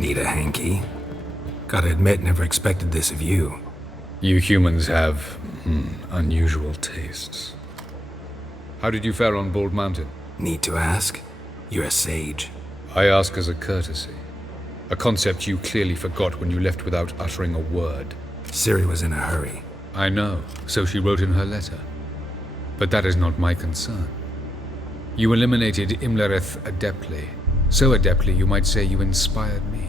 Need a hanky? Gotta admit, never expected this of you. You humans have unusual tastes. How did you fare on Bald Mountain? Need to ask? You're a sage. I ask as a courtesy. A concept you clearly forgot when you left without uttering a word. Ciri was in a hurry. I know, so she wrote in her letter. But that is not my concern. You eliminated Imlerith adeptly. So adeptly you might say you inspired me.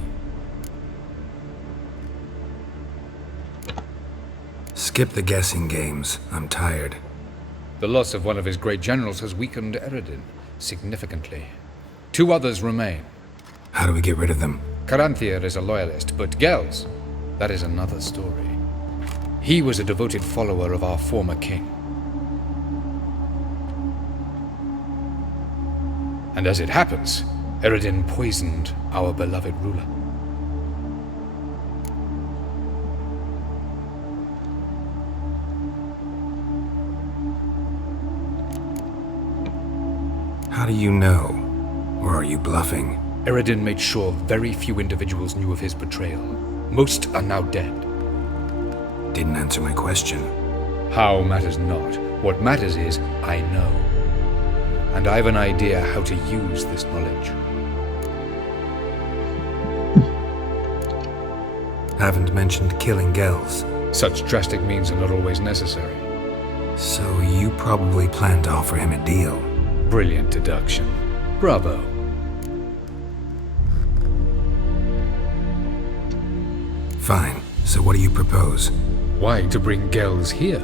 Skip the guessing games. I'm tired. The loss of one of his great generals has weakened Eredin significantly. 2 others remain. How do we get rid of them? Caranthir is a loyalist, but Gels, that is another story. He was a devoted follower of our former king. And as it happens, Eredin poisoned our beloved ruler. How do you know? Or are you bluffing? Eredin made sure very few individuals knew of his betrayal. Most are now dead. Didn't answer my question. How matters not. What matters is, I know. And I have an idea how to use this knowledge. Haven't mentioned killing Gels. Such drastic means are not always necessary. So you probably plan to offer him a deal. Brilliant deduction. Bravo. Fine. So what do you propose? Why, to bring Gels here.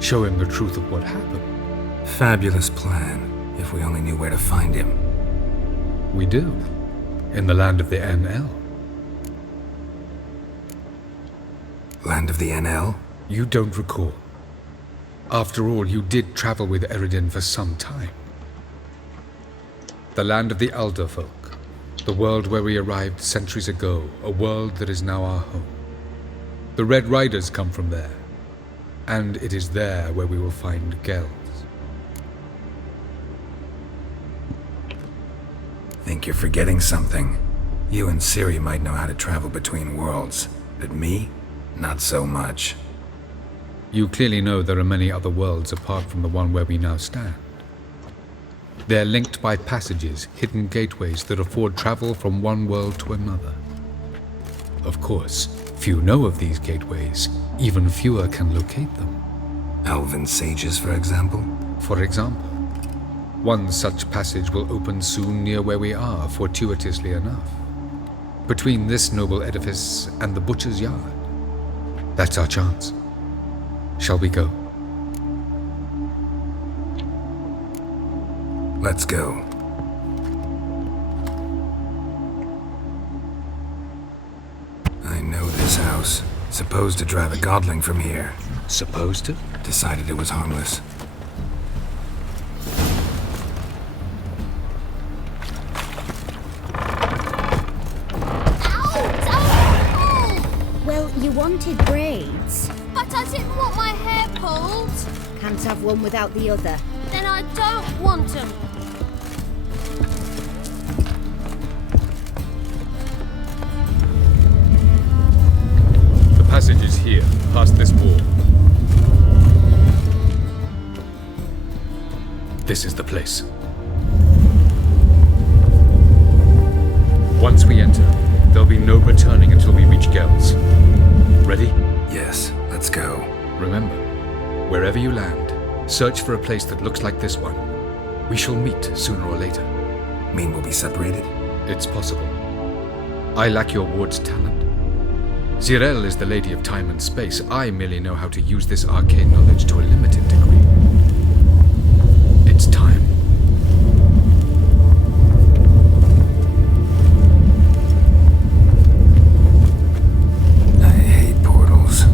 Show him the truth of what happened. Fabulous plan, if we only knew where to find him. We do. In the land of the NL. Land of the NL? You don't recall. After all, you did travel with Eredin for some time. The land of the Alder folk. The world where we arrived centuries ago. A world that is now our home. The Red Riders come from there. And it is there where we will find Gels. Think you're forgetting something. You and Ciri might know how to travel between worlds, but me? Not so much. You clearly know there are many other worlds apart from the one where we now stand. They're linked by passages, hidden gateways that afford travel from one world to another. Of course, few know of these gateways, even fewer can locate them. Elven sages, for example? For example. One such passage will open soon near where we are, fortuitously enough. Between this noble edifice and the butcher's yard. That's our chance. Shall we go? Let's go. I know this house. Supposed to drive a godling from here. Supposed to? Decided it was harmless. Well, you wanted braids. But I didn't want my hair pulled. Can't have one without the other. Then I don't want them. The passage is here, past this wall. This is the place. Once we enter, there'll be no returning until we reach Gels. Ready? Yes, let's go. Remember, wherever you land, search for a place that looks like this one. We shall meet sooner or later. Mean we'll be separated? It's possible. I lack your ward's talent. Zirel is the lady of time and space. I merely know how to use this arcane knowledge to a limited degree. It's time. I hate portals.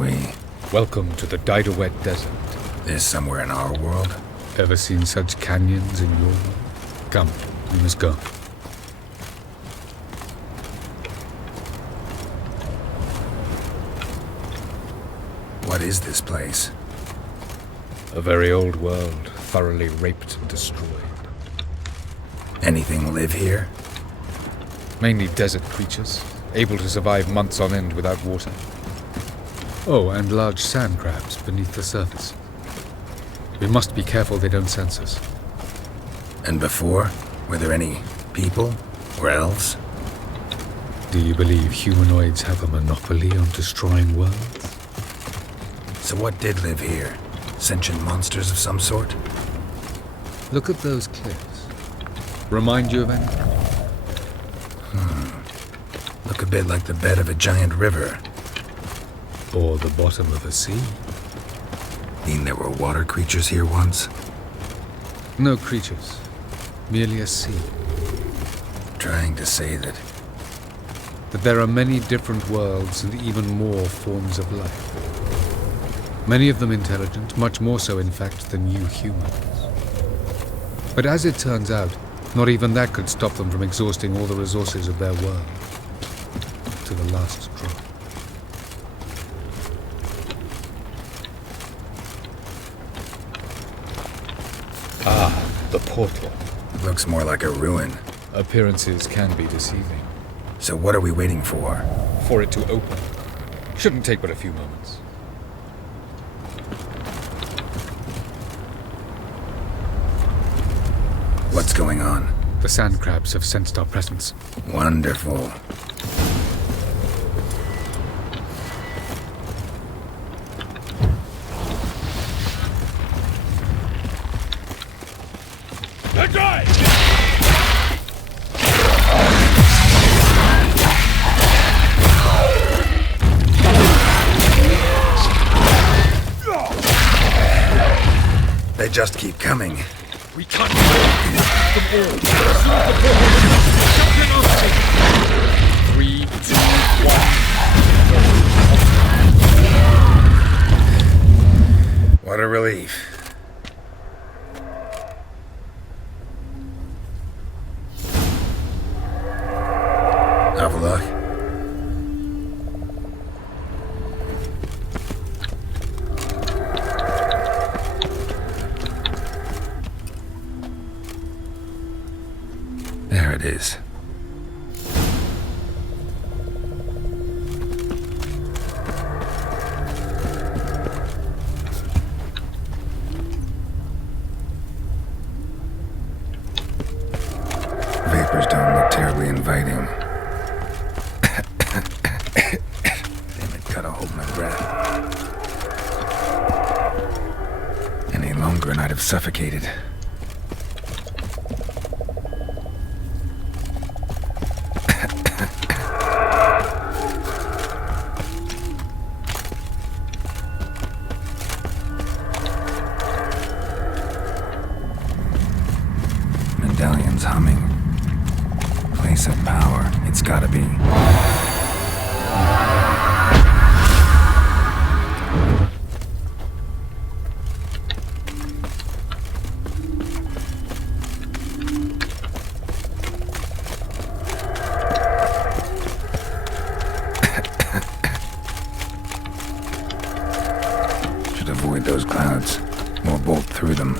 we? Welcome to the Didowet Desert. This somewhere in our world? Ever seen such canyons in your world? Come, we must go. What is this place? A very old world, thoroughly raped and destroyed. Anything live here? Mainly desert creatures, able to survive months on end without water. Oh, and large sand crabs beneath the surface. We must be careful they don't sense us. And before? Were there any people? Or elves? Do you believe humanoids have a monopoly on destroying worlds? So what did live here? Sentient monsters of some sort? Look at those cliffs. Remind you of anything? Look a bit like the bed of a giant river. Or the bottom of a sea? Mean there were water creatures here once? No creatures. Merely a sea. Trying to say that There are many different worlds and even more forms of life. Many of them intelligent, much more so in fact than you humans. But as it turns out, not even that could stop them from exhausting all the resources of their world. To the last drop. Ah, the portal. looks more like a ruin. Appearances can be deceiving. So what are we waiting for? For it to open. Shouldn't take but a few moments. What's going on? The sand crabs have sensed our presence. Wonderful. They just keep coming. We can't break the ball. Shoot the ball. Jump it up. 3, 2, 1. What a relief. Have a look. There it is. Vapors don't look terribly inviting. Damn it, gotta hold my breath. Any longer and I'd have suffocated. Medallion's humming. Place of power. It's gotta be. Should avoid those clouds. Or bolt through them.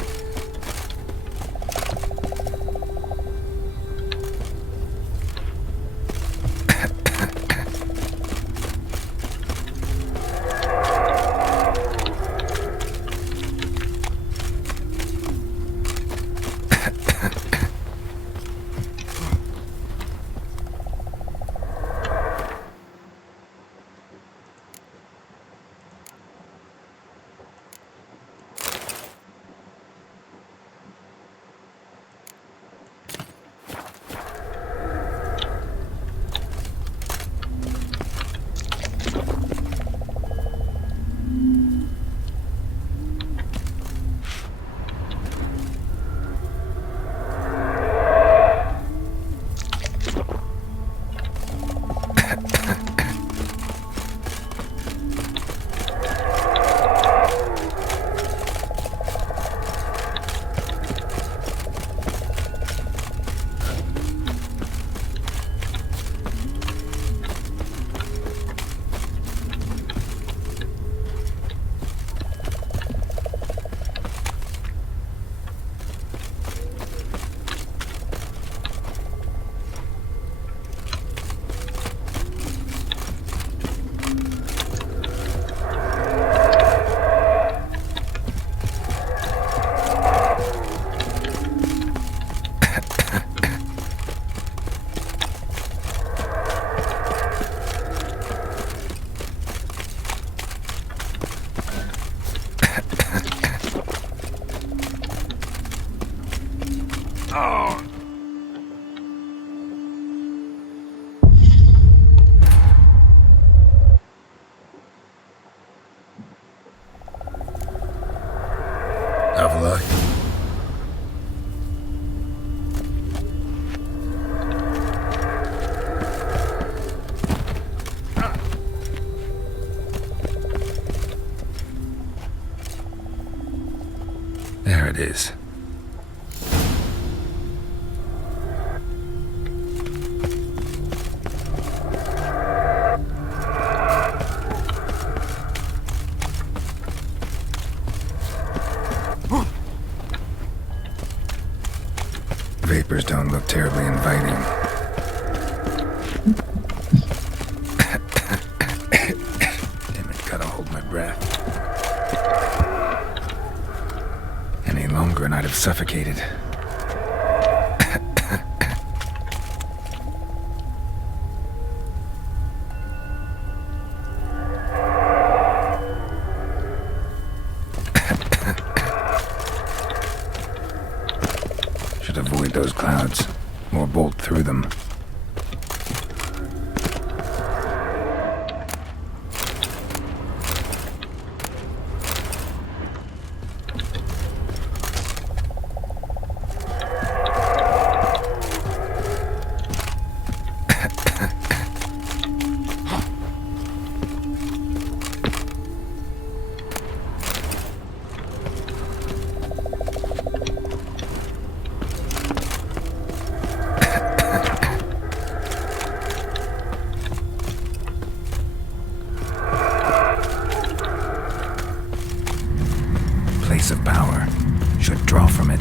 Have a look. There it is. Vapors don't look terribly inviting. Damn it, gotta hold my breath. Any longer and I'd have suffocated. Should avoid those clouds, or bolt through them. Place of power. Should draw from it.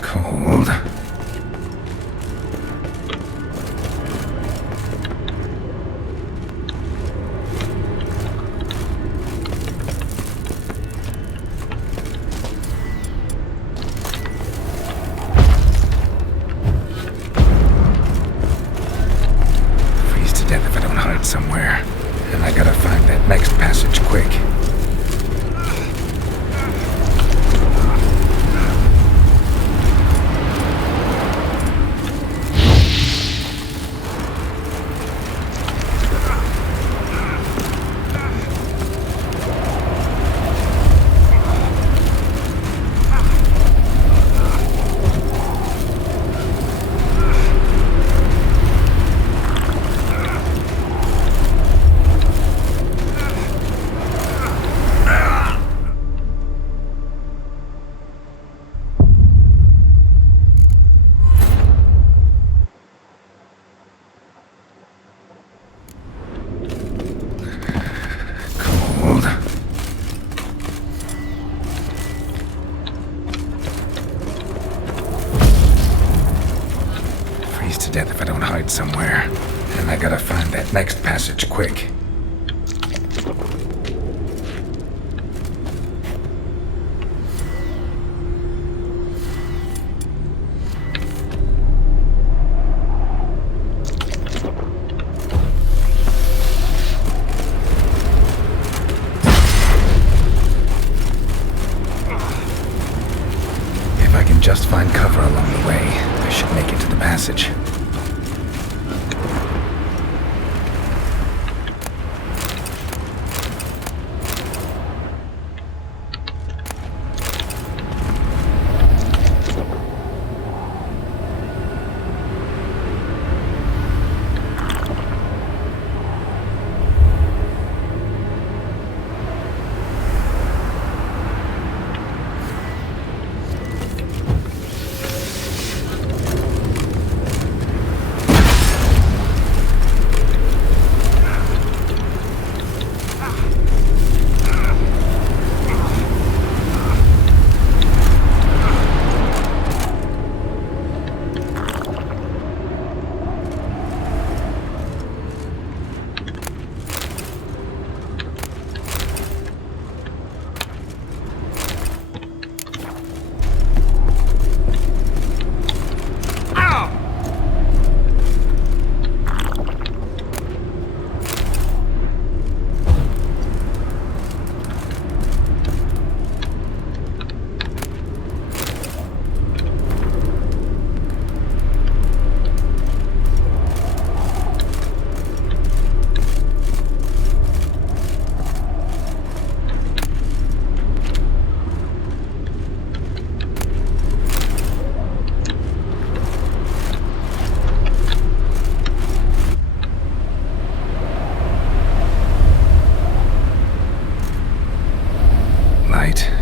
Cold. Freeze to death if I don't hide somewhere. And I gotta find that next passage quick. next passage quick. If I can just find cover along the way, I should make it to the passage.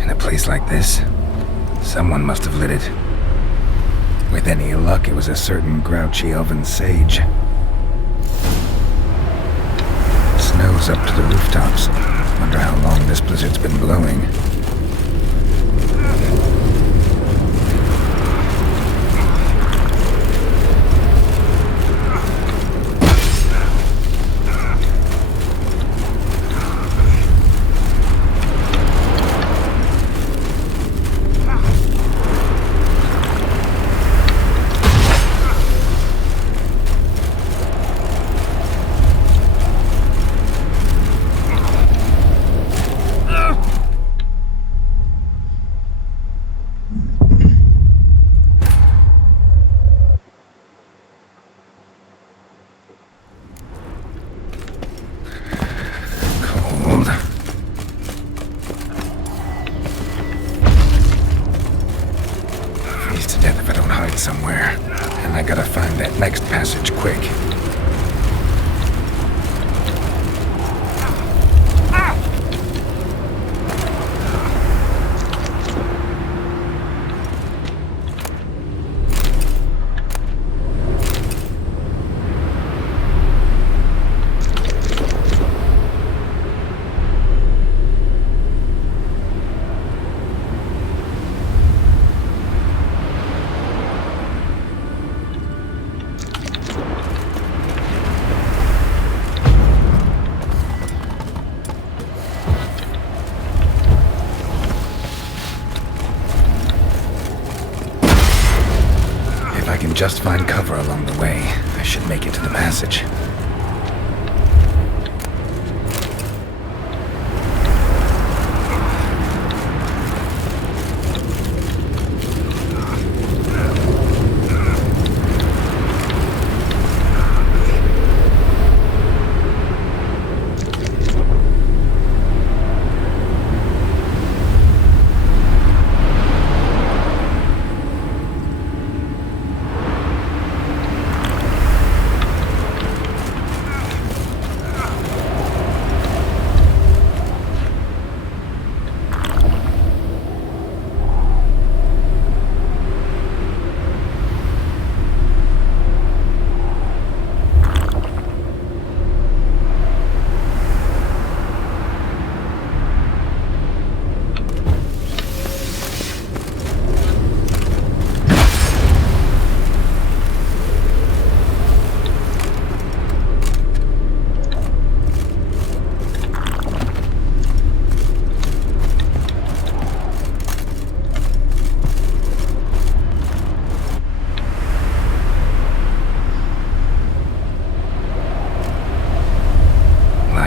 In a place like this, someone must have lit it. With any luck, it was a certain grouchy elven sage. Snow's up to the rooftops. Wonder how long this blizzard's been blowing. Somewhere, and I gotta find that next passage quick. If I can just find cover along the way, I should make it to the passage.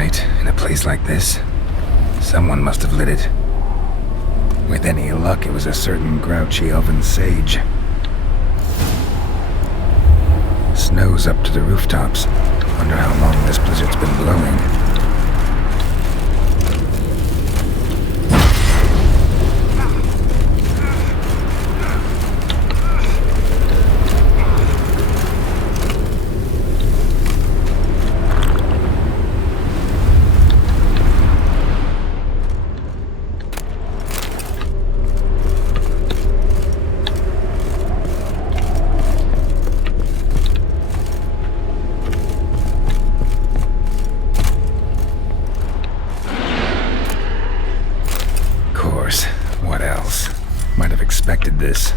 aerondight in a place like this? Someone must have lit it. With any luck, it was a certain grouchy elven sage. Snow's up to the rooftops. Wonder how long this blizzard's been blowing. What else? Might have expected this.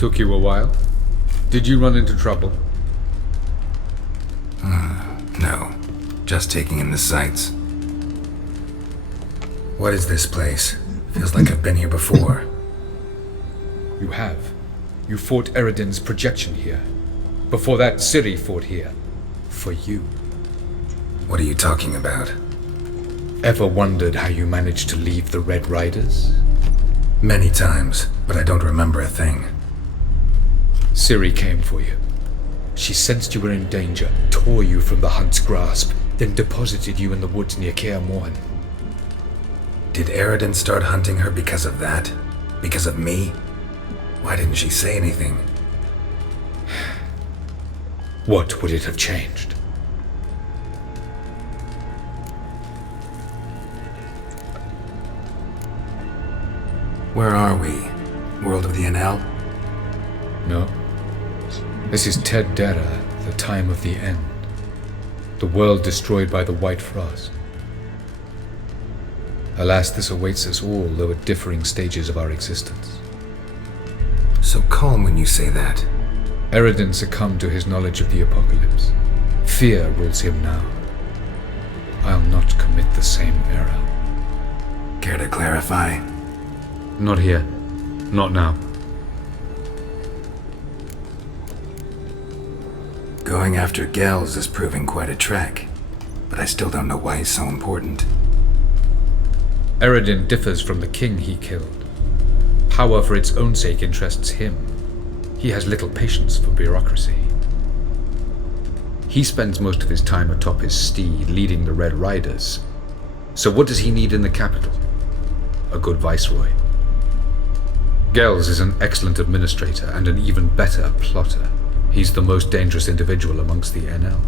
Took you a while? Did you run into trouble? No. Just taking in the sights. What is this place? Feels like I've been here before. You have. You fought Eridan's projection here. Before that, Ciri fought here. For you. What are you talking about? Ever wondered how you managed to leave the Red Riders? Many times, but I don't remember a thing. Ciri came for you. She sensed you were in danger, tore you from the Hunt's grasp, then deposited you in the woods near Kaer Morhen. Did Eridan start hunting her because of that? Because of me? Why didn't she say anything? What would it have changed? Where are we? World of the NL? No. This is Ted Dera, the time of the end. The world destroyed by the White Frost. Alas, this awaits us all, though at differing stages of our existence. So calm when you say that. Eredin succumbed to his knowledge of the apocalypse. Fear rules him now. I'll not commit the same error. Care to clarify? Not here. Not now. Going after Gels is proving quite a trek, but I still don't know why he's so important. Eredin differs from the king he killed. Power for its own sake interests him. He has little patience for bureaucracy. He spends most of his time atop his steed, leading the Red Riders. So what does he need in the capital? A good viceroy. Gels is an excellent administrator and an even better plotter. He's the most dangerous individual amongst the NL.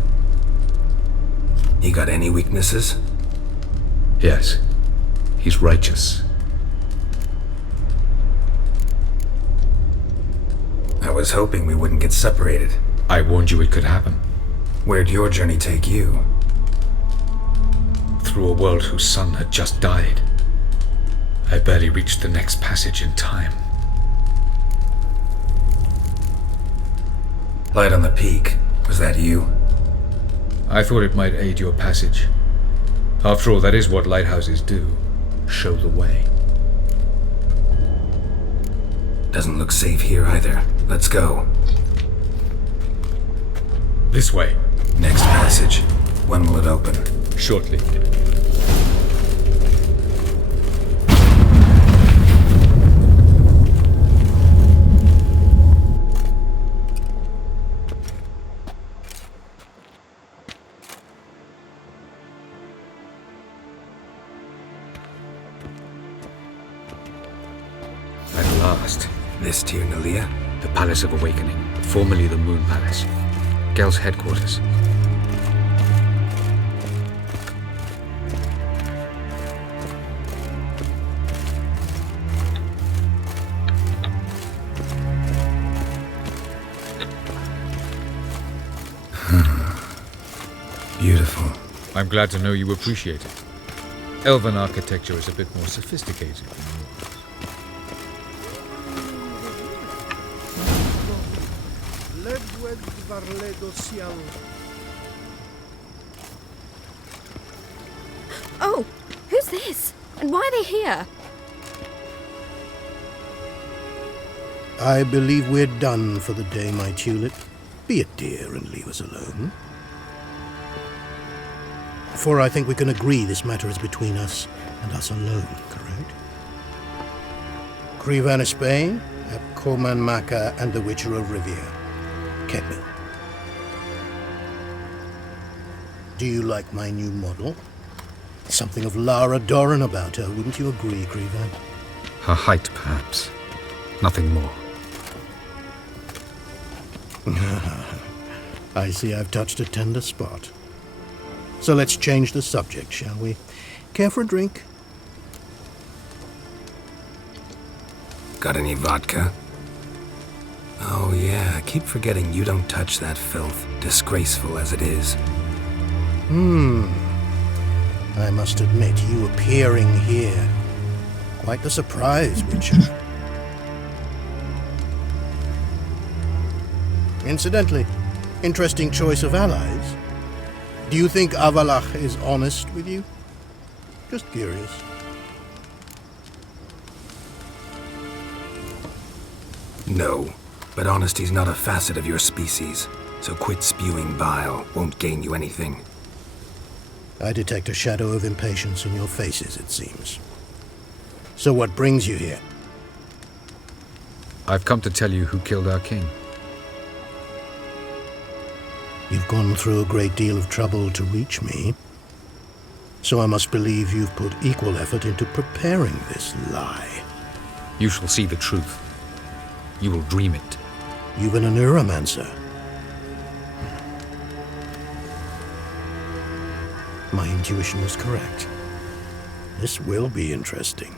You got any weaknesses? Yes. He's righteous. I was hoping we wouldn't get separated. I warned you it could happen. Where'd your journey take you? Through a world whose son had just died. I barely reached the next passage in time. Light on the peak. Was that you? I thought it might aid your passage. After all, that is what lighthouses do. Show the way. Doesn't look safe here either. Let's go. This way. Next passage. When will it open? Shortly. At last. This Tyr Nalia? The Palace of Awakening, formerly the Moon Palace. Gel's headquarters. Beautiful. I'm glad to know you appreciate it. Elven architecture is a bit more sophisticated than yours. Oh, who's this? And why are they here? I believe we're done for the day, my tulip. Be a dear and leave us alone. For I think we can agree this matter is between us and us alone, correct? Krivan Spain, Koman Maka, and the Witcher of Rivia. Keppel. Do you like my new model? Something of Lara Doran about her, wouldn't you agree, Krivan? Her height, perhaps. Nothing more. I see I've touched a tender spot. So let's change the subject, shall we? Care for a drink? Got any vodka? Oh yeah, I keep forgetting you don't touch that filth, disgraceful as it is. I must admit, you appearing here, quite the surprise, Witcher. Incidentally, interesting choice of allies. Do you think Avalach is honest with you? Just curious. No, but honesty's not a facet of your species, so quit spewing bile, won't gain you anything. I detect a shadow of impatience on your faces, it seems. So what brings you here? I've come to tell you who killed our king. You've gone through a great deal of trouble to reach me. So I must believe you've put equal effort into preparing this lie. You shall see the truth. You will dream it. You've been a neuromancer. My intuition was correct. This will be interesting.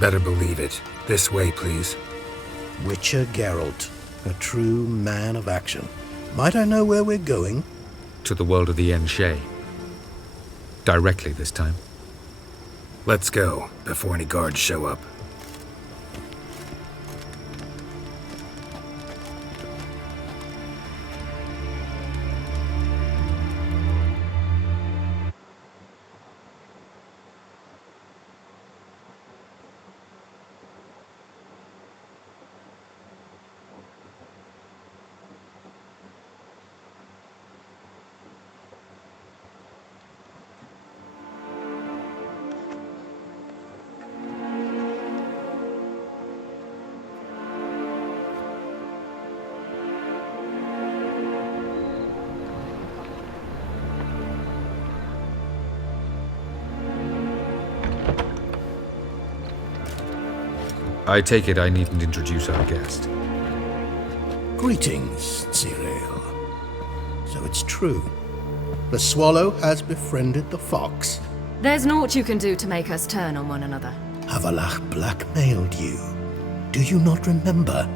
Better believe it. This way, please. Witcher Geralt, a true man of action. Might I know where we're going? To the world of the Enshe. Directly this time. Let's go, before any guards show up. I take it I needn't introduce our guest. Greetings, Cyril. So it's true. The swallow has befriended the fox. There's naught you can do to make us turn on one another. Avalach blackmailed you. Do you not remember?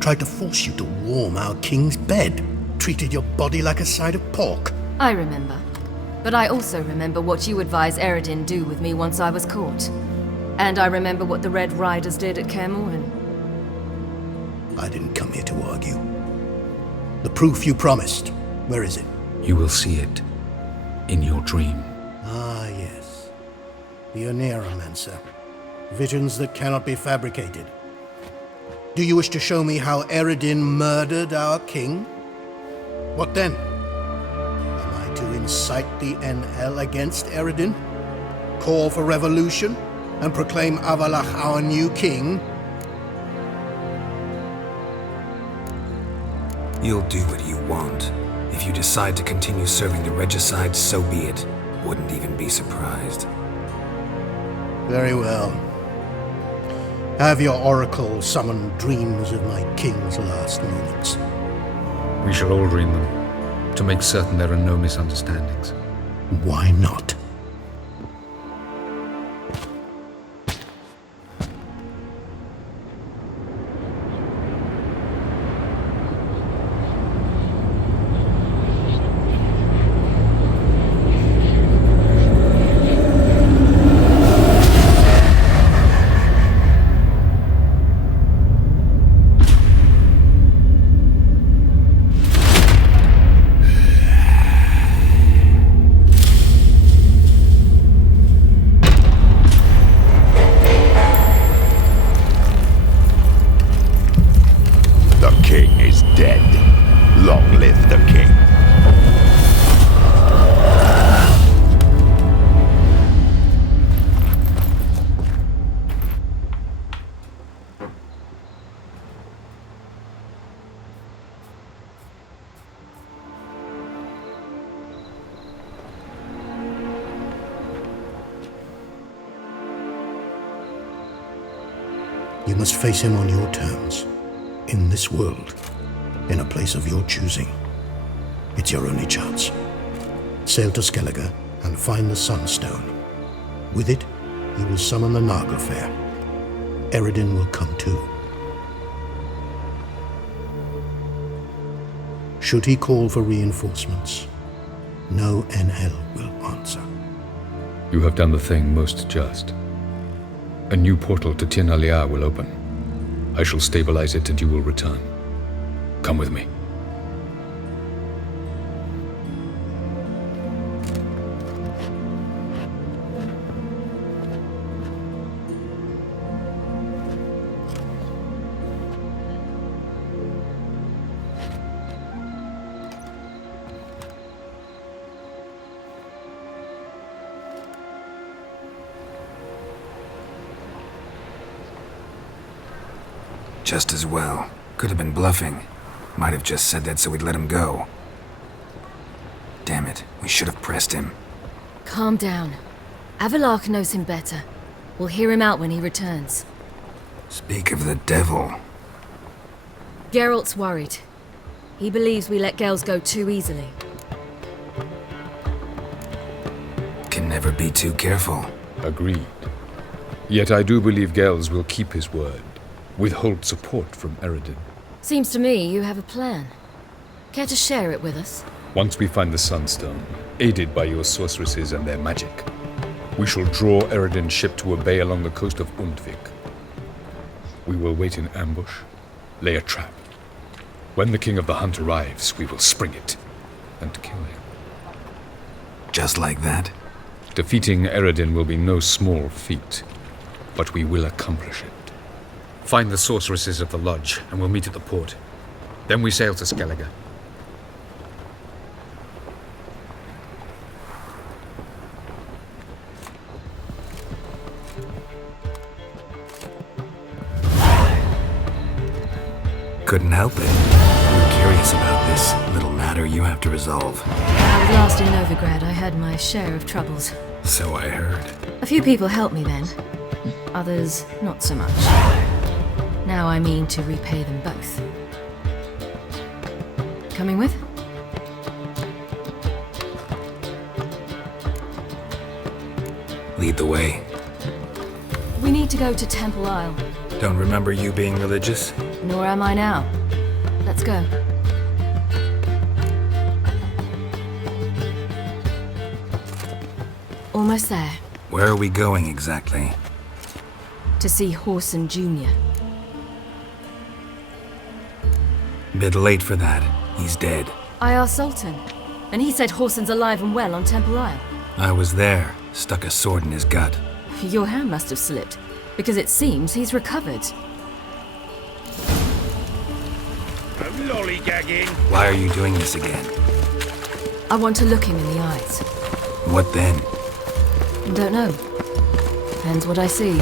Tried to force you to warm our king's bed. Treated your body like a side of pork. I remember. But I also remember what you advised Eredin do with me once I was caught. And I remember what the Red Riders did at Kaer Morhen. I didn't come here to argue. The proof you promised, where is it? You will see it in your dream. Ah, yes. The aeromancer. Visions that cannot be fabricated. Do you wish to show me how Eredin murdered our king? What then? Am I to incite the NL against Eredin? Call for revolution? And proclaim Avalach our new king? You'll do what you want. If you decide to continue serving the regicide, so be it. Wouldn't even be surprised. Very well. Have your oracle summon dreams of my king's last moments. We shall all dream them, to make certain there are no misunderstandings. Why not? You must face him on your terms. In this world. In a place of your choosing. It's your only chance. Sail to Skellige and find the Sunstone. With it, you will summon the Naga Fair. Eredin will come too. Should he call for reinforcements, no NL will answer. You have done the thing most just. A new portal to Tir Nalia will open. I shall stabilize it and you will return. Come with me. Just as well. Could have been bluffing. Might have just said that so we'd let him go. Damn it, we should have pressed him. Calm down. Avalach knows him better. We'll hear him out when he returns. Speak of the devil. Geralt's worried. He believes we let girls go too easily. Can never be too careful. Agreed. Yet I do believe Gels will keep his word, withhold support from Eredin. Seems to me you have a plan. Care to share it with us? Once we find the Sunstone, aided by your sorceresses and their magic, we shall draw Eredin's ship to a bay along the coast of Undvik. We will wait in ambush, lay a trap. When the King of the Hunt arrives, we will spring it and kill him. Just like that? Defeating Eredin will be no small feat, but we will accomplish it. Find the sorceresses of the lodge, and we'll meet at the port. Then we sail to Skellige. Couldn't help it. I'm curious about this little matter you have to resolve. When I was last in Novigrad, I had my share of troubles. So I heard. A few people helped me then. Others, not so much. Now I mean to repay them both. Coming with? Lead the way. We need to go to Temple Isle. Don't remember you being religious? Nor am I now. Let's go. Almost there. Where are we going exactly? To see Horson Jr. Bit late for that. He's dead. I asked Sultan, and he said Horson's alive and well on Temple Isle. I was there. Stuck a sword in his gut. Your hand must have slipped, because it seems he's recovered. Lollygagging. Why are you doing this again? I want to look him in the eyes. What then? Don't know. Depends what I see.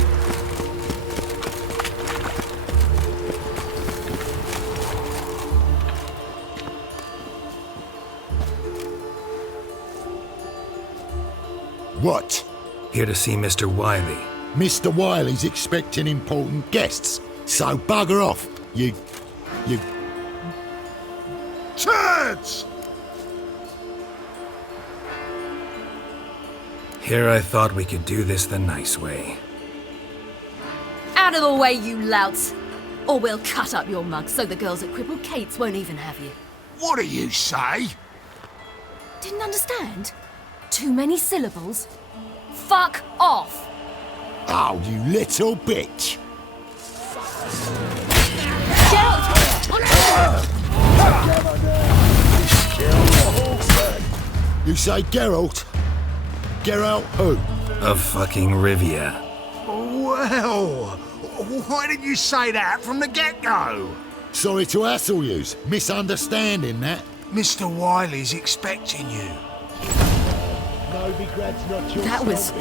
What? Here to see Mr. Wiley. Mr. Wiley's expecting important guests, so bugger off, you... Turds! Here I thought we could do this the nice way. Out of the way, you louts! Or we'll cut up your mug so the girls at Cripple Kate's won't even have you. What do you say? Didn't understand? Too many syllables? Fuck off! Oh, you little bitch! You say Geralt? Geralt who? Of fucking Rivia. Well, why didn't you say that from the get-go? Sorry to hassle yous. Misunderstanding that. Mr. Wiley's expecting you. That was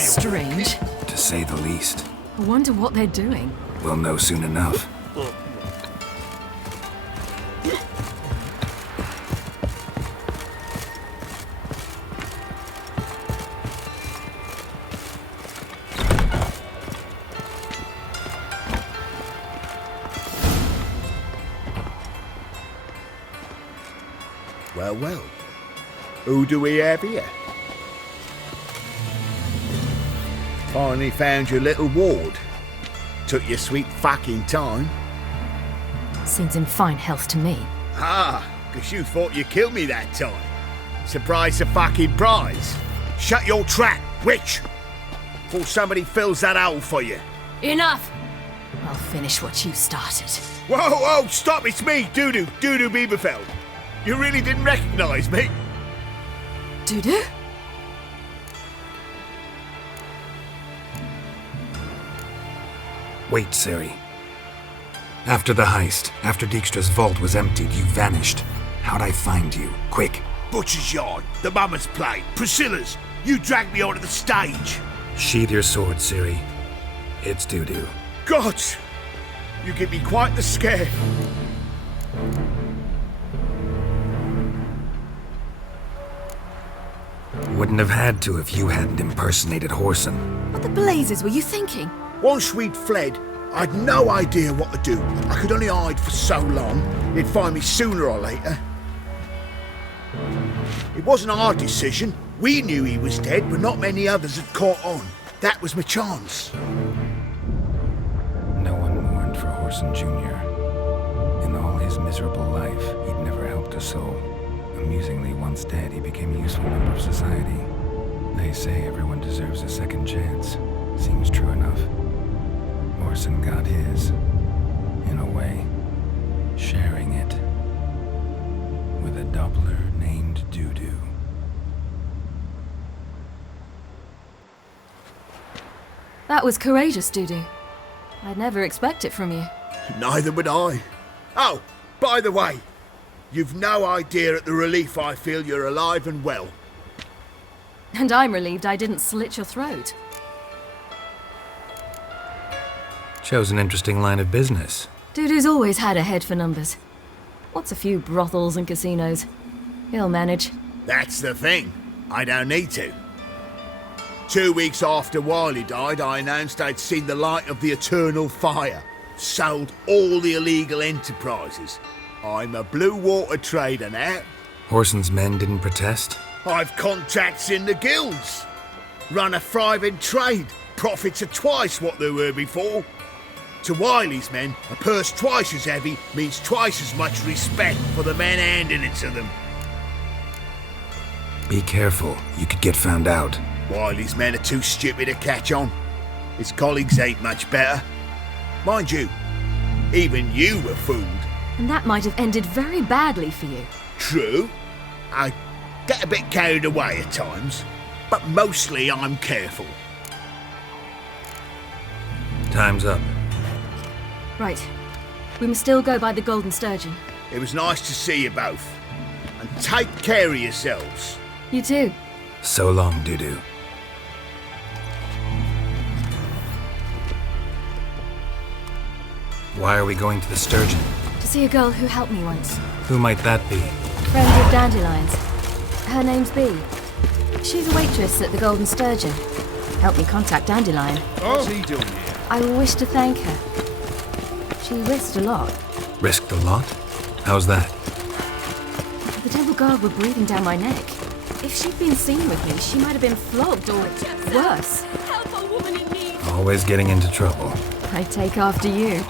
strange. To say the least. I wonder what they're doing. We'll know soon enough. Well, well. Who do we have here? Finally found your little ward. Took your sweet fucking time. Seems in fine health to me. Ah, 'cause you thought you killed me that time. Surprise the fucking prize. Shut your trap, witch! Before somebody fills that hole for you. Enough! I'll finish what you started. Whoa, whoa, stop, it's me, Dudu Bieberfeld. You really didn't recognise me? Dudu? Wait, Ciri. After the heist, after Dijkstra's vault was emptied, you vanished. How'd I find you? Quick. Butcher's Yard, the Mama's Play, Priscilla's. You dragged me onto the stage. Sheathe your sword, Ciri. It's Dudu. God! You give me quite the scare. Wouldn't have had to if you hadn't impersonated Horson. What the blazes were you thinking? Once we'd fled, I'd no idea what to do. I could only hide for so long. He'd find me sooner or later. It wasn't our decision. We knew he was dead, but not many others had caught on. That was my chance. Orson Jr. In all his miserable life, he'd never helped a soul. Amusingly, once dead, he became a useful member of society. They say everyone deserves a second chance. Seems true enough. Orson got his, in a way, sharing it with a Doppler named Doo-Doo. That was courageous, Dudu. I'd never expect it from you. Neither would I. Oh, by the way, you've no idea at the relief I feel you're alive and well. And I'm relieved I didn't slit your throat. Shows an interesting line of business. Dudu's always had a head for numbers. What's a few brothels and casinos? He'll manage. That's the thing. I don't need to. 2 weeks after Wiley died, I announced I'd seen the light of the eternal fire. Sold all the illegal enterprises. I'm a blue water trader now. Orson's men didn't protest? I've contacts in the guilds. Run a thriving trade. Profits are twice what they were before. To Wiley's men, a purse twice as heavy means twice as much respect for the men handing it to them. Be careful, you could get found out. Wiley's men are too stupid to catch on. His colleagues ain't much better. Mind you, even you were fooled. And that might have ended very badly for you. True. I get a bit carried away at times, but mostly I'm careful. Time's up. Right. We must still go by the Golden Sturgeon. It was nice to see you both. And take care of yourselves. You too. So long, Doo-Doo. Why are we going to the Sturgeon? To see a girl who helped me once. Who might that be? Friend of Dandelion's. Her name's Bee. She's a waitress at the Golden Sturgeon. Helped me contact Dandelion. What's he doing here? I wish to thank her. She risked a lot. Risked a lot? How's that? The Temple Guard were breathing down my neck. If she'd been seen with me, she might have been flogged or worse. Help a woman in need. Always getting into trouble. I take after you.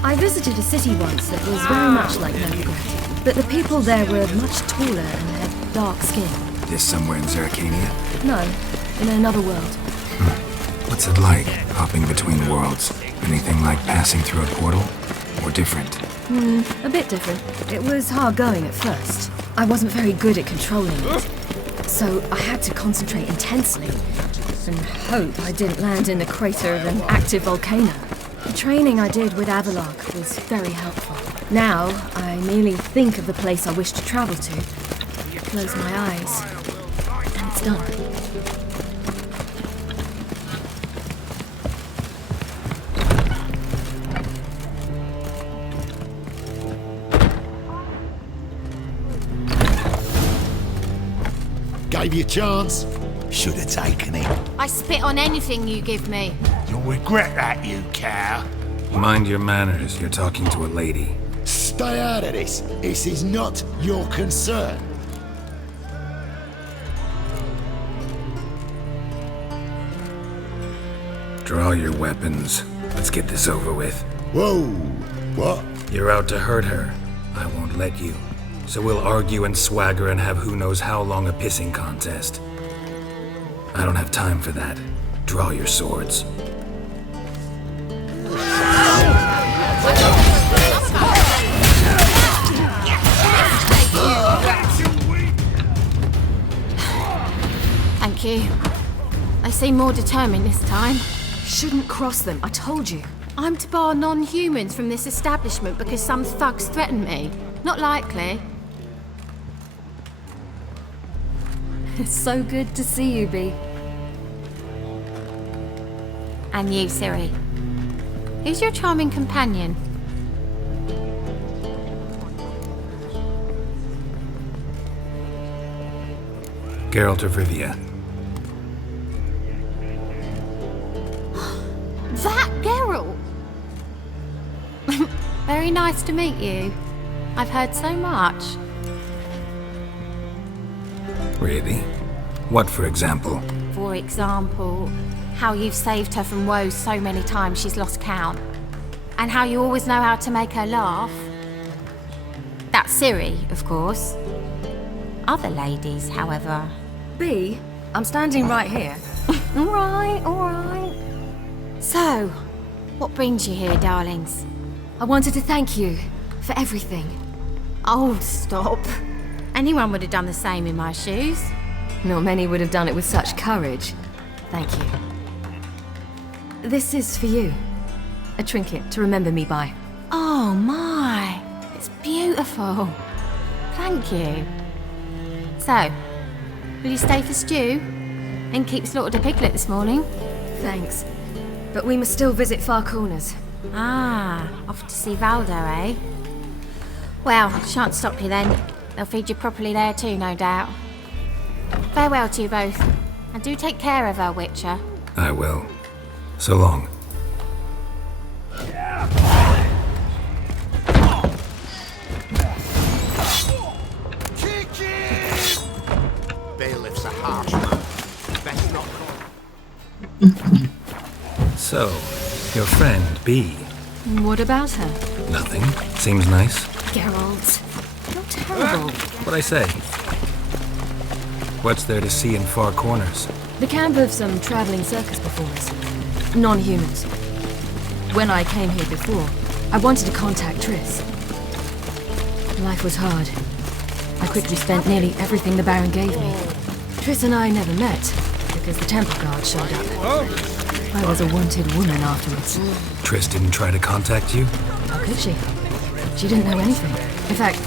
I visited a city once that was very much like Novigrad, but the people there were much taller and had dark skin. This somewhere in Zeracania? No, in another world. What's it like, hopping between worlds? Anything like passing through a portal? Or different? A bit different. It was hard going at first. I wasn't very good at controlling it, so I had to concentrate intensely and hope I didn't land in the crater of an active volcano. The training I did with Avalok was very helpful. Now, I merely think of the place I wish to travel to, close my eyes, and it's done. Gave you a chance. Should have taken it. I spit on anything you give me. You'll regret that, you cow. Mind your manners, you're talking to a lady. Stay out of this. This is not your concern. Draw your weapons. Let's get this over with. Whoa. What? You're out to hurt her. I won't let you. So we'll argue and swagger and have who knows how long a pissing contest. I don't have time for that. Draw your swords. Thank you. They seem more determined this time. Shouldn't cross them, I told you. I'm to bar non-humans from this establishment because some thugs threaten me. Not likely. It's so good to see you, Bee. And you, Siri. Who's your charming companion? Geralt of Rivia. That Geralt! Very nice to meet you. I've heard so much. Really? What, for example? For example, how you've saved her from woes so many times she's lost count. And how you always know how to make her laugh. That's Ciri, of course. Other ladies, however... B, I'm standing right here. All right. So, what brings you here, darlings? I wanted to thank you for everything. Oh, stop. Anyone would have done the same in my shoes. Not many would have done it with such courage. Thank you. This is for you. A trinket to remember me by. Oh my, it's beautiful. Thank you. So, will you stay for stew? And keep slaughtered a piglet this morning? Thanks. But we must still visit Far Corners. Ah, off to see Valdo, eh? Well, shan't stop you then. They'll feed you properly there too, no doubt. Farewell to you both. And do take care of her, Witcher. I will. So long. Bailiff's a harsh man. Best not call. So, your friend, B. What about her? Nothing. Seems nice. Geralt, you're terrible. What'd I say? What's there to see in Far Corners? The camp of some traveling circus performers. Non-humans. When I came here before, I wanted to contact Triss. Life was hard. I quickly spent nearly everything the Baron gave me. Triss and I never met, because the temple guard showed up. I was a wanted woman afterwards. Triss didn't try to contact you? How could she? She didn't know anything. In fact,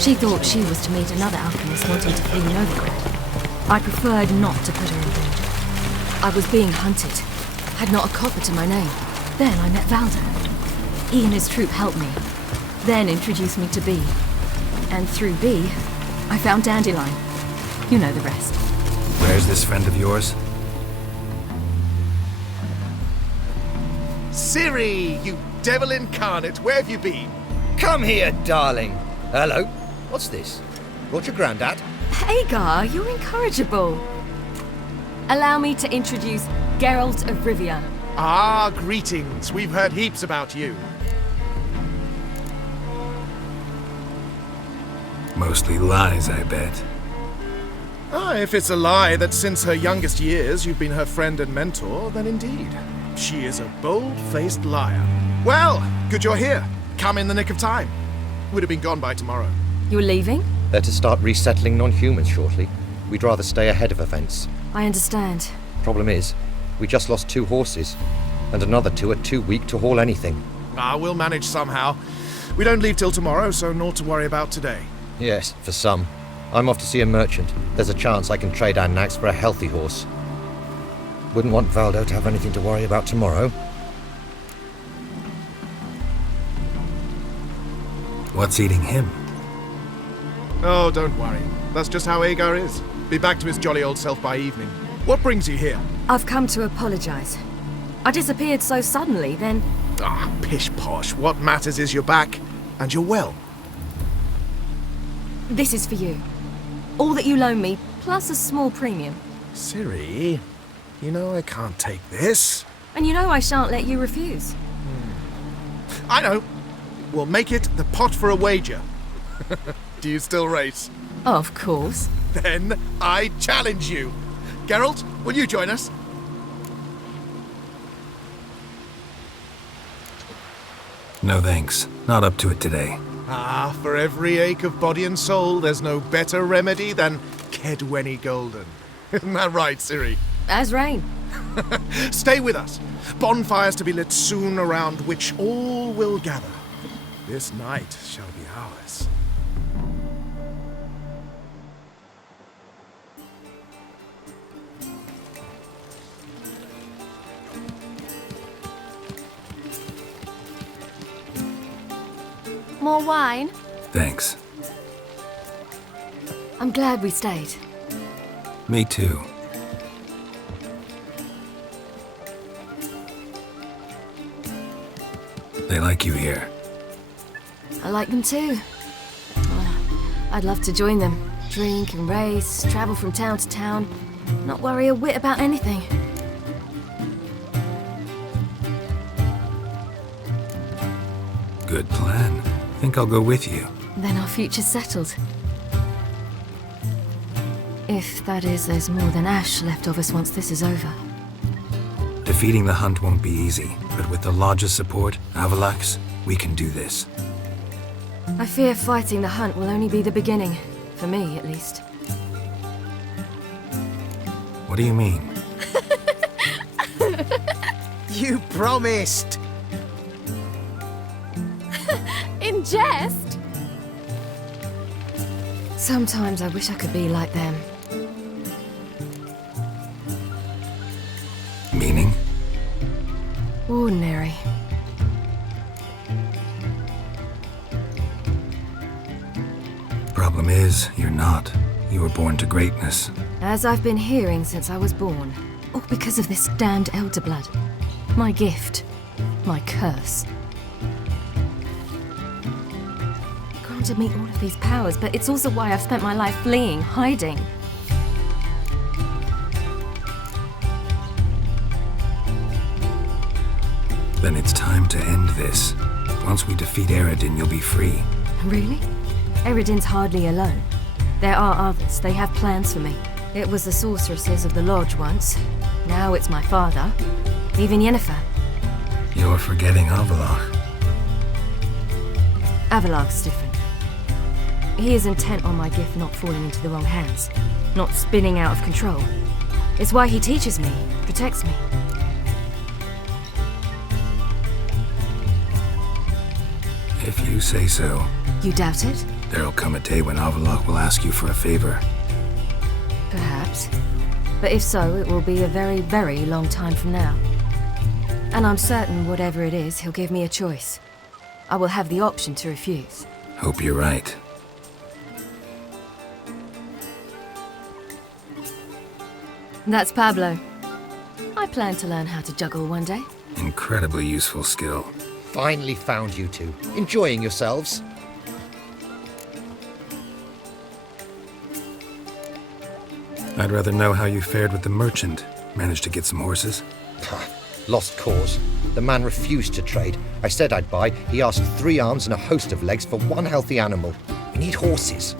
she thought she was to meet another alchemist wanting to flee Novigrad. I preferred not to put her in danger. I was being hunted. Had not a copper to my name. Then I met Valdo. He and his troop helped me. Then introduced me to B. And through B, I found Dandelion. You know the rest. Where's this friend of yours? Ciri, you devil incarnate, where have you been? Come here, darling. Hello. What's this? Brought your granddad? Hagar, you're incorrigible. Allow me to introduce Geralt of Rivia. Ah, greetings. We've heard heaps about you. Mostly lies, I bet. Ah, if it's a lie that since her youngest years you've been her friend and mentor, then indeed. She is a bold-faced liar. Well, good you're here. Come in the nick of time. Would have been gone by tomorrow. You're leaving? They're to start resettling non-humans shortly. We'd rather stay ahead of events. I understand. Problem is, we just lost 2 horses, and another 2 are too weak to haul anything. Ah, we'll manage somehow. We don't leave till tomorrow, so naught to worry about today. Yes, for some. I'm off to see a merchant. There's a chance I can trade our nags for a healthy horse. Wouldn't want Valdo to have anything to worry about tomorrow. What's eating him? Oh, don't worry. That's just how Agar is. Be back to his jolly old self by evening. What brings you here? I've come to apologize. I disappeared so suddenly, then... Ah, pish-posh. What matters is you're back, and you're well. This is for you. All that you loan me, plus a small premium. Ciri, you know I can't take this. And you know I shan't let you refuse. I know. We'll make it the pot for a wager. Do you still race? Of course. Then I challenge you. Geralt, will you join us? No thanks. Not up to it today. Ah, for every ache of body and soul, there's no better remedy than Kedwenny Golden. Isn't that right, Ciri? As rain. Stay with us. Bonfires to be lit soon around which all will gather. This night shall be ours. More wine? Thanks. I'm glad we stayed. Me too. They like you here. I like them too. I'd love to join them. Drink and race, travel from town to town, not worry a whit about anything. Good plan. Think I'll go with you. Then our future's settled. If, that is, there's more than ash left of us once this is over. Defeating the hunt won't be easy, but with the Lodge's support, Avalax, we can do this. I fear fighting the hunt will only be the beginning. For me, at least. What do you mean? You promised! In jest? Sometimes I wish I could be like them. Meaning? Ordinary. Problem is, you're not. You were born to greatness. As I've been hearing since I was born. All because of this damned elder blood. My gift. My curse. Granted me all of these powers, but it's also why I've spent my life fleeing, hiding. Then it's time to end this. Once we defeat Aerodin, you'll be free. Really? Eridin's hardly alone. There are others. They have plans for me. It was the sorceresses of the Lodge once. Now it's my father. Even Yennefer. You're forgetting Avalach. Avalach's different. He is intent on my gift not falling into the wrong hands. Not spinning out of control. It's why he teaches me, protects me. If you say so. You doubt it? There'll come a day when Avalach will ask you for a favor. Perhaps. But if so, it will be a very, very long time from now. And I'm certain whatever it is, he'll give me a choice. I will have the option to refuse. Hope you're right. That's Pablo. I plan to learn how to juggle one day. Incredibly useful skill. Finally found you two. Enjoying yourselves? I'd rather know how you fared with the merchant. Managed to get some horses? Lost cause. The man refused to trade. I said I'd buy. He asked 3 arms and a host of legs for 1 healthy animal. We need horses.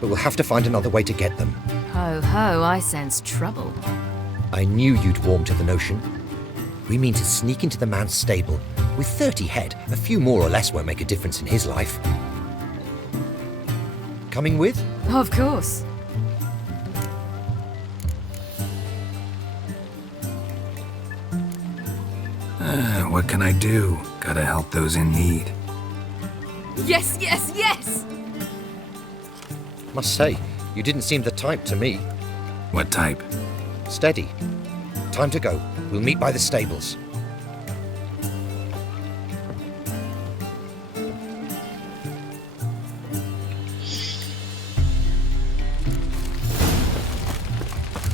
But we'll have to find another way to get them. Ho ho, I sense trouble. I knew you'd warm to the notion. We mean to sneak into the man's stable. With 30 head, a few more or less won't make a difference in his life. Coming with? Of course. What can I do? Gotta help those in need. Yes, yes, yes! Must say, you didn't seem the type to me. What type? Steady. Time to go. We'll meet by the stables.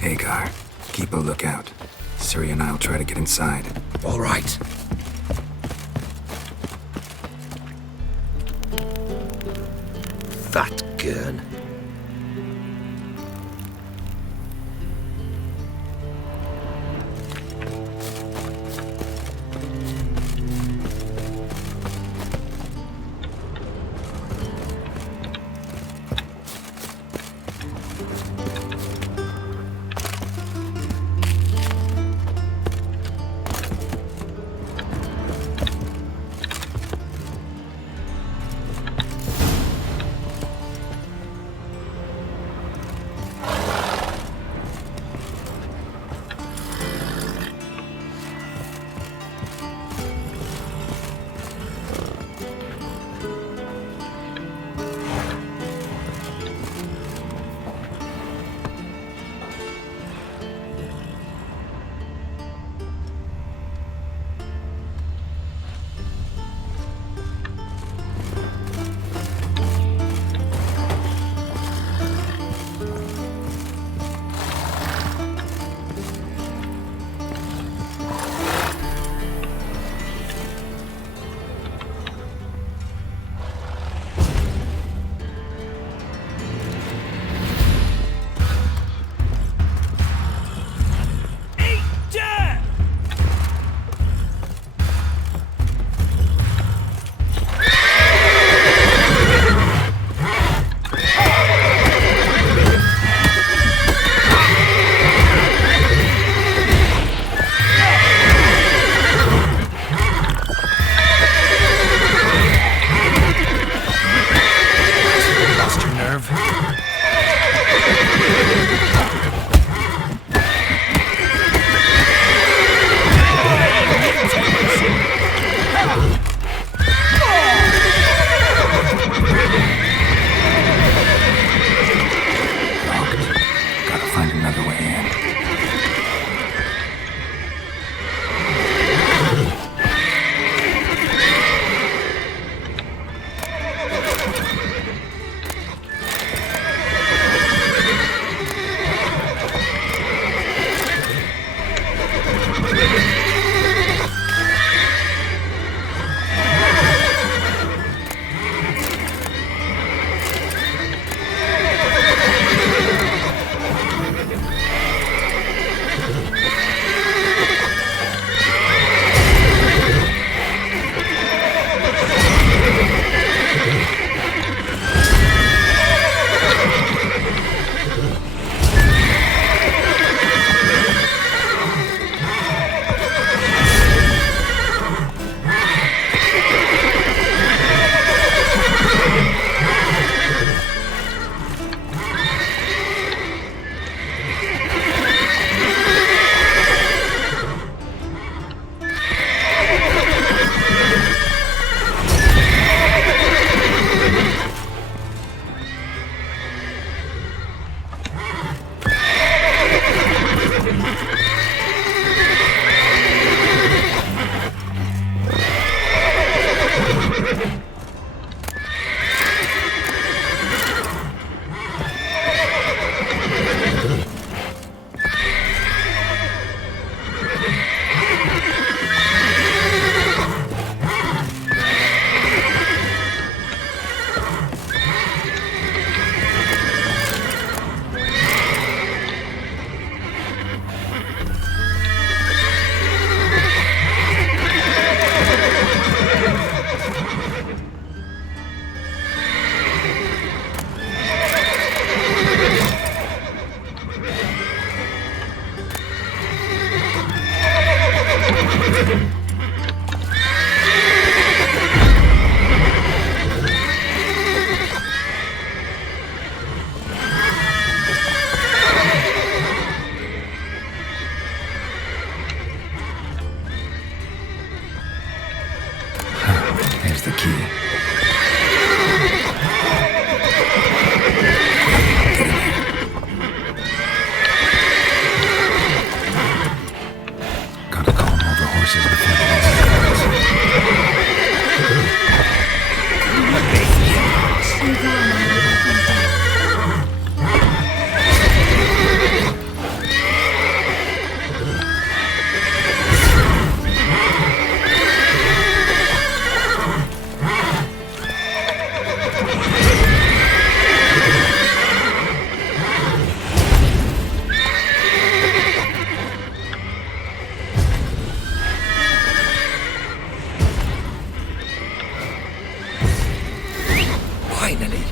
Hagar, keep a lookout. Ciri and I'll try to get inside. All right. Fat gurn. Here's the key. Gotta calm all the horses before the Finally!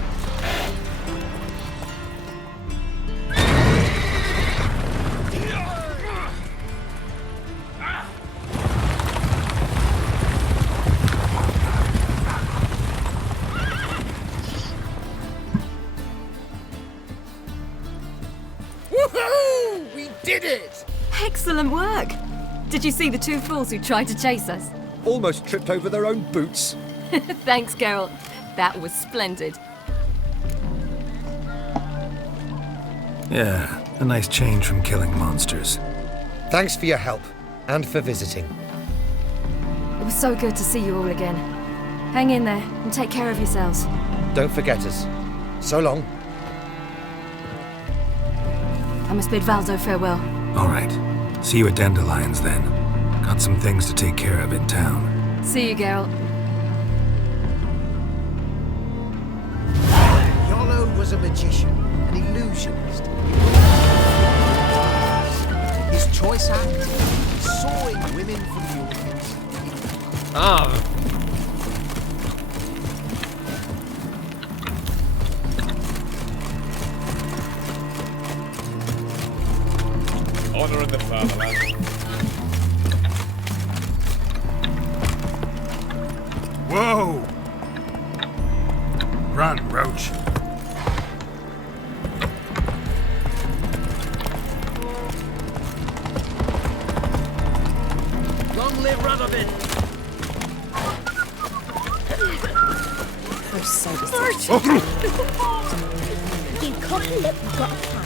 Woohoo! We did it! Excellent work! Did you see the two fools who tried to chase us? Almost tripped over their own boots. Thanks, Carol. That was splendid. Yeah, a nice change from killing monsters. Thanks for your help, and for visiting. It was so good to see you all again. Hang in there and take care of yourselves. Don't forget us. So long. I must bid Valdo farewell. All right. See you at Dandelions then. Got some things to take care of in town. See you, Geralt. Yolo was a magician, an illusionist. His choice act, sawing women from the orphans. Honor in the fatherland. Whoa! Run, Roach. Long live Radovid! They're so disgusting. You couldn't have got a plan.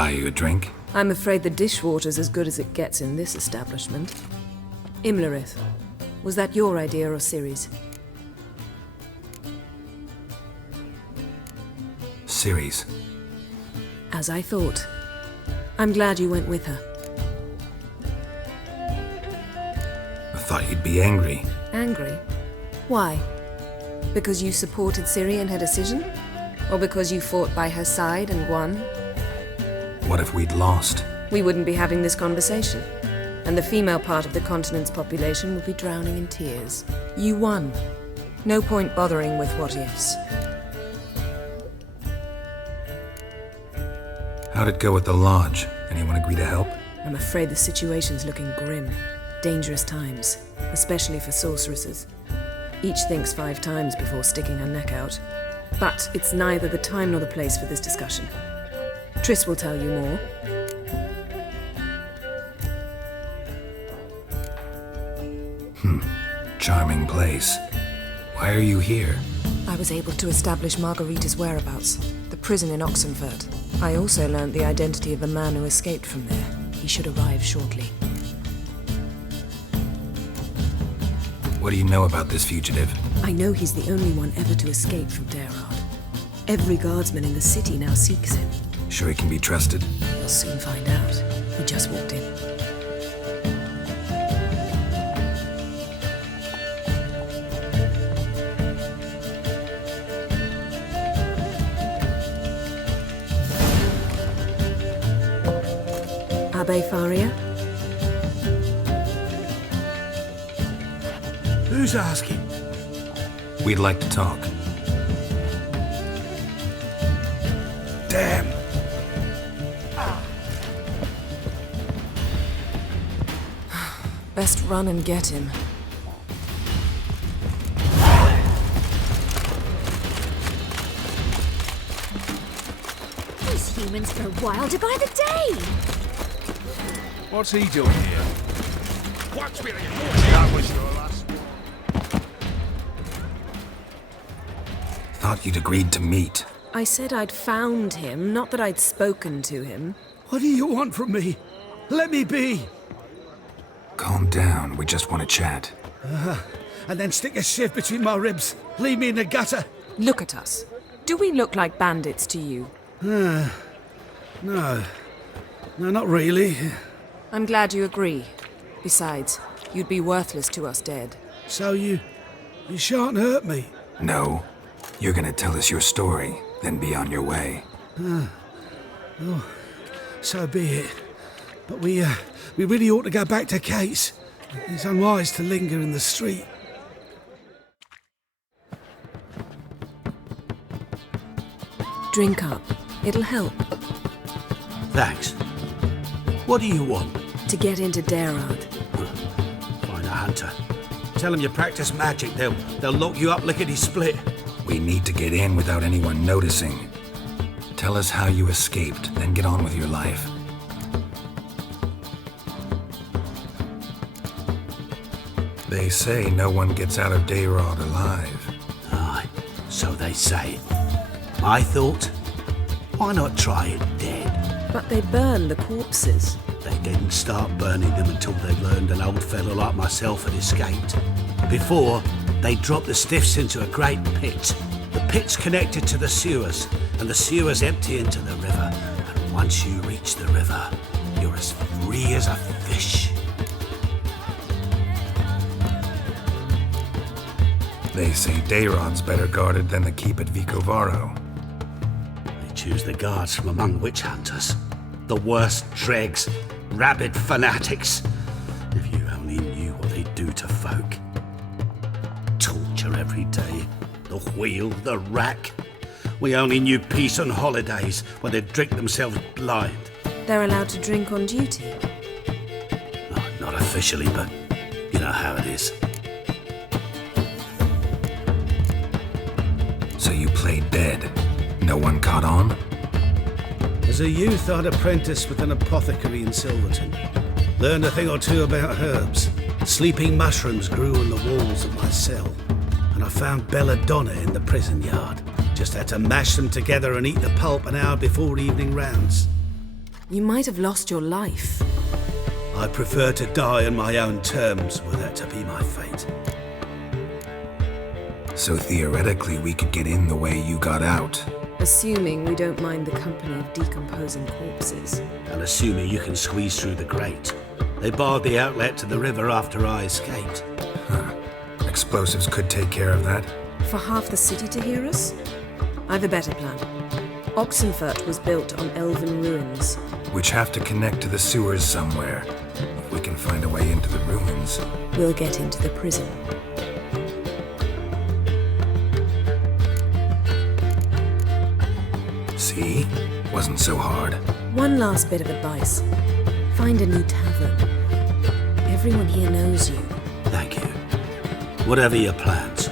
Buy you a drink? I'm afraid the dishwater's as good as it gets in this establishment. Imlerith, was that your idea or Ciri's? Ciri's. As I thought. I'm glad you went with her. I thought you'd be angry. Angry? Why? Because you supported Ciri in her decision? Or because you fought by her side and won? What if we'd lost? We wouldn't be having this conversation. And the female part of the continent's population would be drowning in tears. You won. No point bothering with what-ifs. How'd it go at the lodge? Anyone agree to help? I'm afraid the situation's looking grim. Dangerous times, especially for sorceresses. Each thinks 5 times before sticking her neck out. But it's neither the time nor the place for this discussion. Triss will tell you more. Charming place. Why are you here? I was able to establish Margarita's whereabouts, the prison in Oxenfurt. I also learned the identity of a man who escaped from there. He should arrive shortly. What do you know about this fugitive? I know he's the only one ever to escape from Daerard. Every guardsman in the city now seeks him. Sure he can be trusted? You'll soon find out. He just walked in. Abbe Faria? Who's asking? We'd like to talk. Damn. Best run and get him. These humans grow wilder by the day! What's he doing here? Watch me, that was your last one. Thought you'd agreed to meet. I said I'd found him, not that I'd spoken to him. What do you want from me? Let me be. Calm down, we just want to chat. And then stick a sieve between my ribs. Leave me in the gutter. Look at us. Do we look like bandits to you? No. No, not really. I'm glad you agree. Besides, you'd be worthless to us dead. So you shan't hurt me. No. You're gonna tell us your story, then be on your way. Oh, so be it. But we really ought to go back to Kate's. It's unwise to linger in the street. Drink up. It'll help. Thanks. What do you want? To get into Daerard. Find a hunter. Tell them you practice magic. They'll lock you up lickety-split. We need to get in without anyone noticing. Tell us how you escaped, then get on with your life. They say no one gets out of Daerard alive. Aye, so they say. My thought? Why not try it dead? But they burn the corpses. They didn't start burning them until they learned an old fellow like myself had escaped. Before, they dropped the stiffs into a great pit. The pit's connected to the sewers, and the sewers empty into the river. And once you reach the river, you're as free as a fish. They say Daerad's better guarded than the keep at Vicovaro. They choose the guards from among witch hunters. The worst dregs, rabid fanatics. If you only knew what they do to folk. Torture every day. The wheel, the rack. We only knew peace on holidays when they'd drink themselves blind. They're allowed to drink on duty. Oh, not officially, but you know how it is. So you played dead. No one caught on? As a youth, I'd apprenticed with an apothecary in Silverton. Learned a thing or two about herbs. Sleeping mushrooms grew on the walls of my cell. And I found belladonna in the prison yard. Just had to mash them together and eat the pulp an hour before evening rounds. You might have lost your life. I prefer to die on my own terms, were that to be my fate. So theoretically, we could get in the way you got out. Assuming we don't mind the company of decomposing corpses. And assuming you can squeeze through the grate. They barred the outlet to the river after I escaped. Huh. Explosives could take care of that. For half the city to hear us? I've a better plan. Oxenfurt was built on elven ruins. Which have to connect to the sewers somewhere. If we can find a way into the ruins. We'll get into the prison. See? Wasn't so hard. One last bit of advice. Find a new tavern. Everyone here knows you. Thank you. Whatever your plans,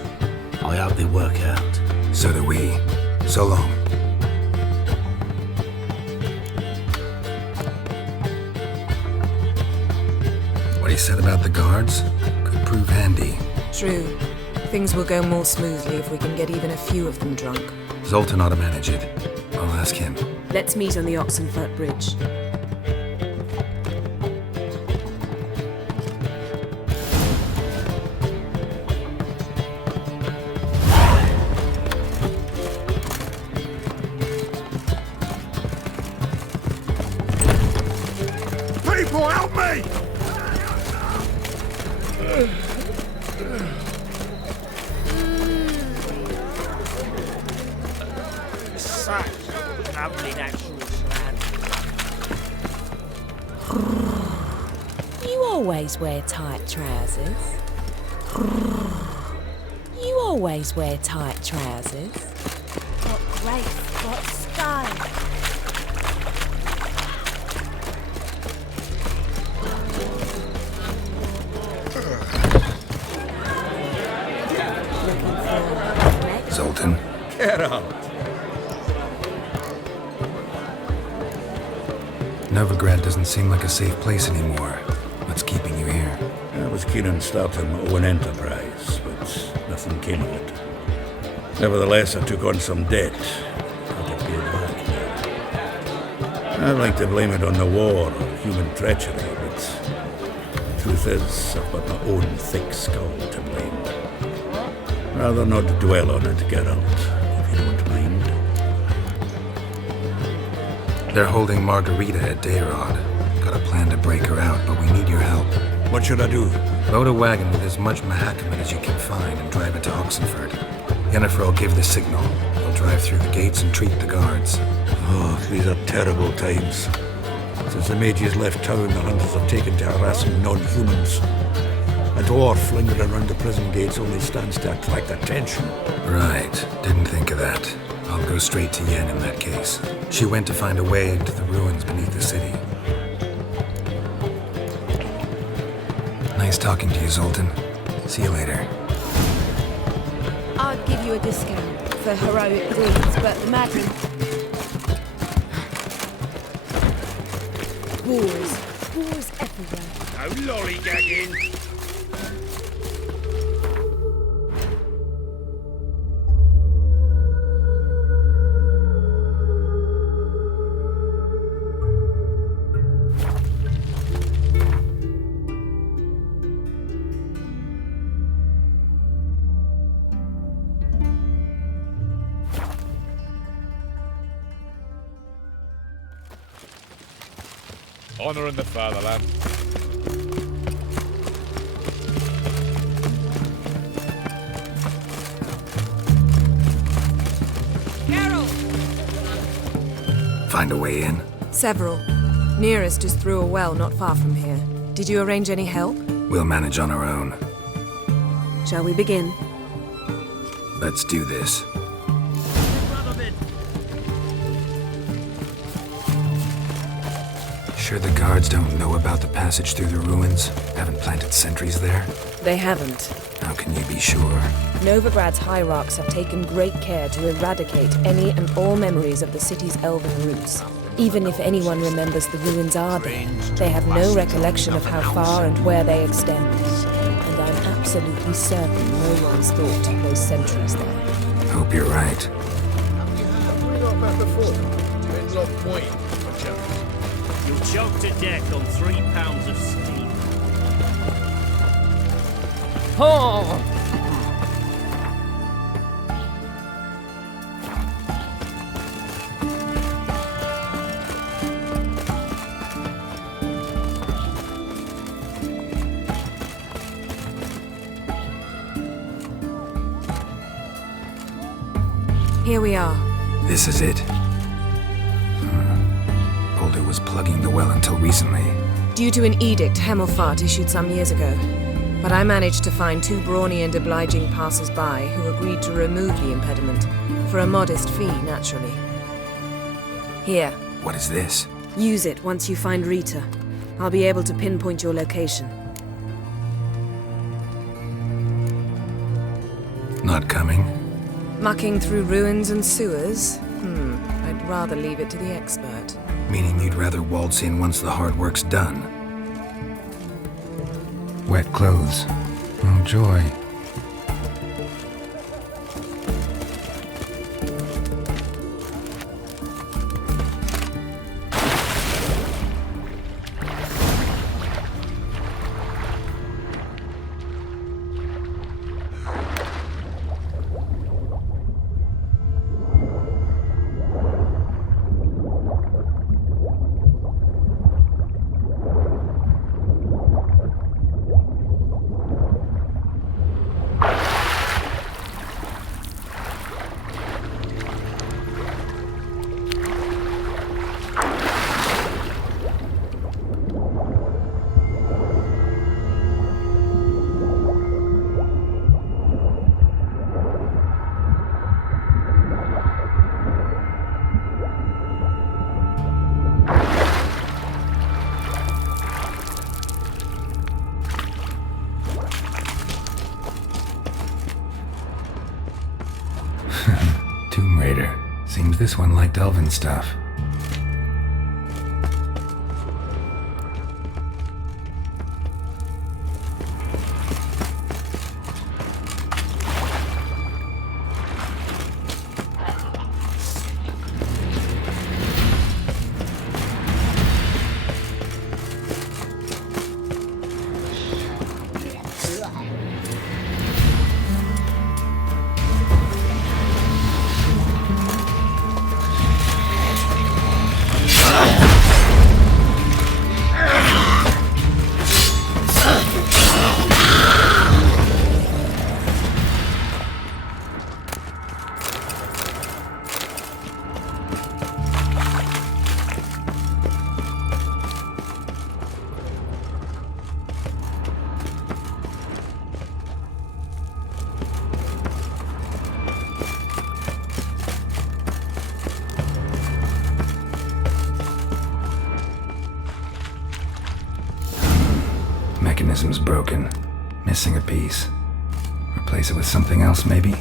I hope they work out. So do we. So long. What he said about the guards could prove handy. True. Things will go more smoothly if we can get even a few of them drunk. Zoltan ought to manage it. I'll ask him. Let's meet on the Oxenfurt Bridge. People, help me! Such lovely natural land. You always wear tight trousers. You always wear tight trousers. What grace, what style. Zoltan. Get out. Novigrad doesn't seem like a safe place anymore. What's keeping you here? I was keen on starting my own enterprise, but nothing came of it. Nevertheless, I took on some debt. Got to pay it back now. I'd like to blame it on the war or human treachery, but truth is, I've got my own thick skull to blame. Rather not dwell on it, Geralt, if you don't mind. They're holding Margarita at Dayrod. Got a plan to break her out, but we need your help. What should I do? Load a wagon with as much Mahakaman as you can find and drive it to Oxenfurt. Yennefer will give the signal. He'll drive through the gates and treat the guards. Oh, these are terrible times. Since the mages left town, the hunters have taken to harassing non-humans. A dwarf lingering around the prison gates only stands to attract attention. Right. Didn't think of that. I'll go straight to Yen in that case. She went to find a way to the ruins beneath the city. Nice talking to you, Zoltan. See you later. I'd give you a discount for heroic deeds, but imagine... Wars everywhere. No lollygagging. Honor in the fatherland. Find a way in? Several. Nearest is through a well not far from here. Did you arrange any help? We'll manage on our own. Shall we begin? Let's do this. Sure the guards don't know about the passage through the ruins? Haven't planted sentries there? They haven't. How can you be sure? Novigrad's hierarchs have taken great care to eradicate any and all memories of the city's elven roots. Even if anyone remembers the ruins are there, they have no recollection of how far and where they extend. And I'm absolutely certain no one's thought to place sentries there. Hope you're right. Have we heard about before? Depends on point, for You'll choke to death on 3 pounds of steam. Oh! Here we are. This is it. Boulder was plugging the well until recently. Due to an edict Hemelfart issued some years ago. But I managed to find 2 brawny and obliging passers-by who agreed to remove the impediment. For a modest fee, naturally. Here. What is this? Use it once you find Rita. I'll be able to pinpoint your location. Not coming? Mucking through ruins and sewers? I'd rather leave it to the expert. Meaning you'd rather waltz in once the hard work's done. Wet clothes. Oh, joy. Tomb Raider. Seems this one liked elven stuff. Mechanism's broken. Missing a piece. Replace it with something else, maybe?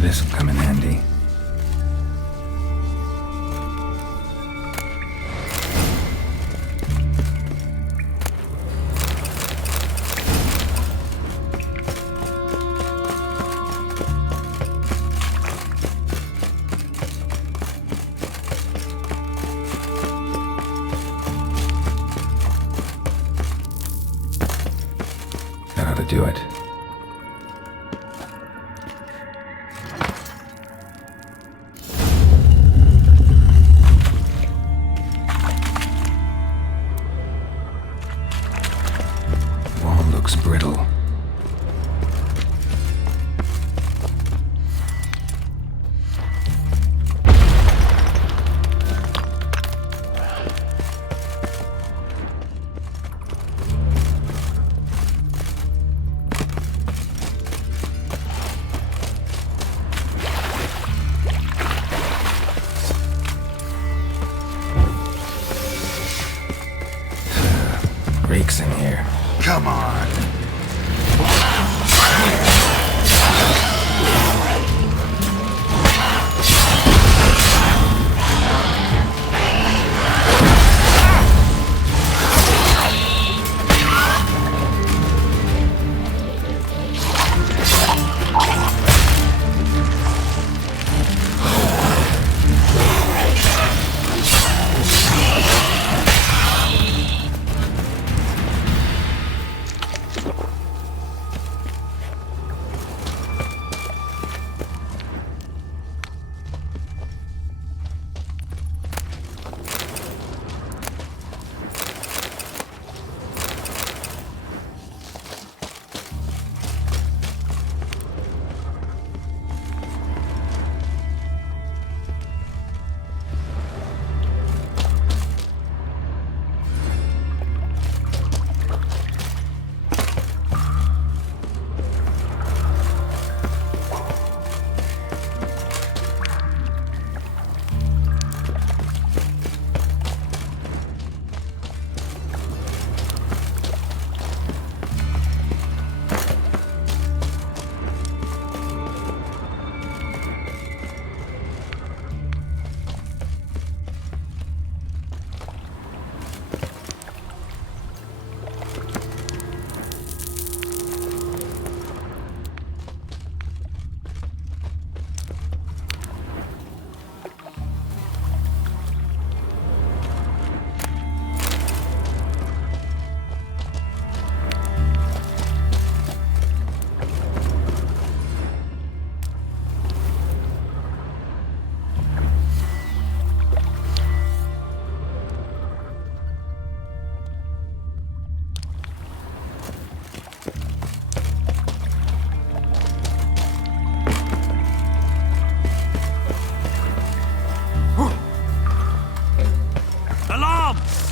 This'll come in handy. do it. Wall looks brittle. Reeks in here. Come on.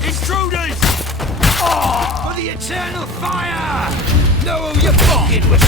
Intruders! Oh, for the eternal fire! Know who you're fucking with!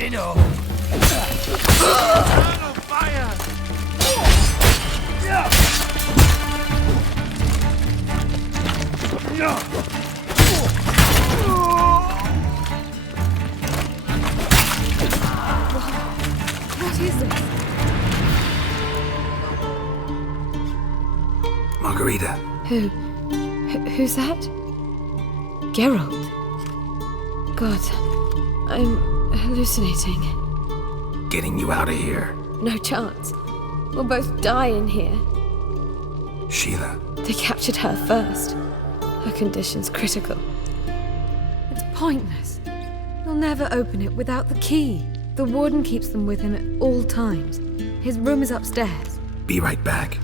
Enough. Eternal fire! What is this? Margarita. Who's that? Geralt. God, I'm hallucinating. Getting you out of here. No chance. We'll both die in here. Sheila. They captured her first. Her condition's critical. It's pointless. He'll never open it without the key. The warden keeps them with him at all times. His room is upstairs. Be right back.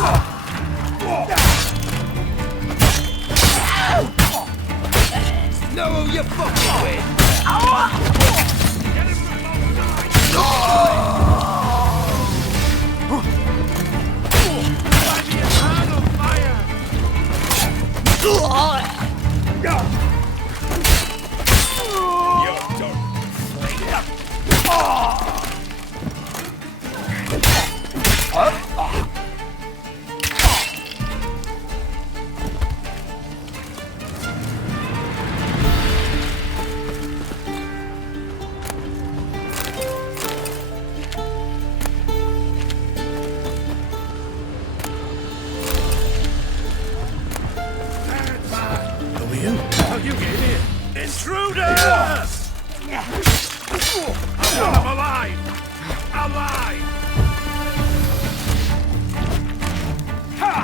Know who you're fucking with! Get him from both sides! By the eternal fire! You're done. How you get in? Intruder! I'm alive! Alive! Ha!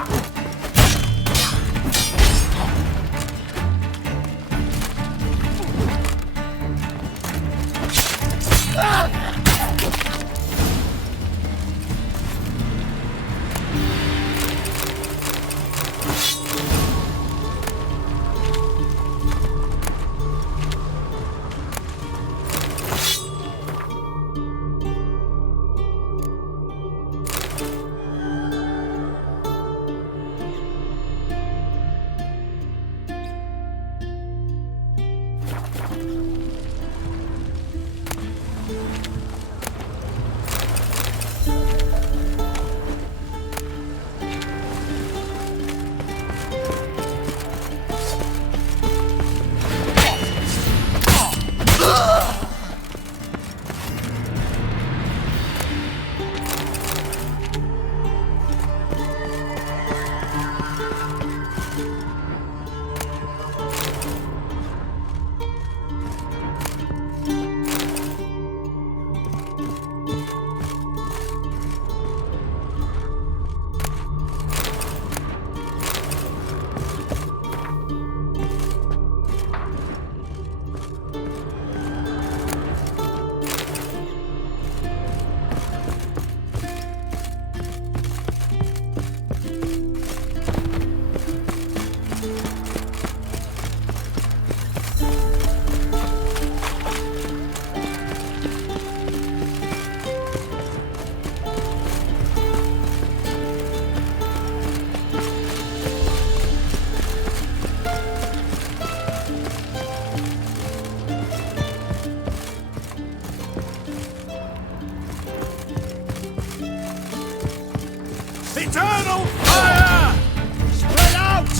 Eternal fire! Spread out!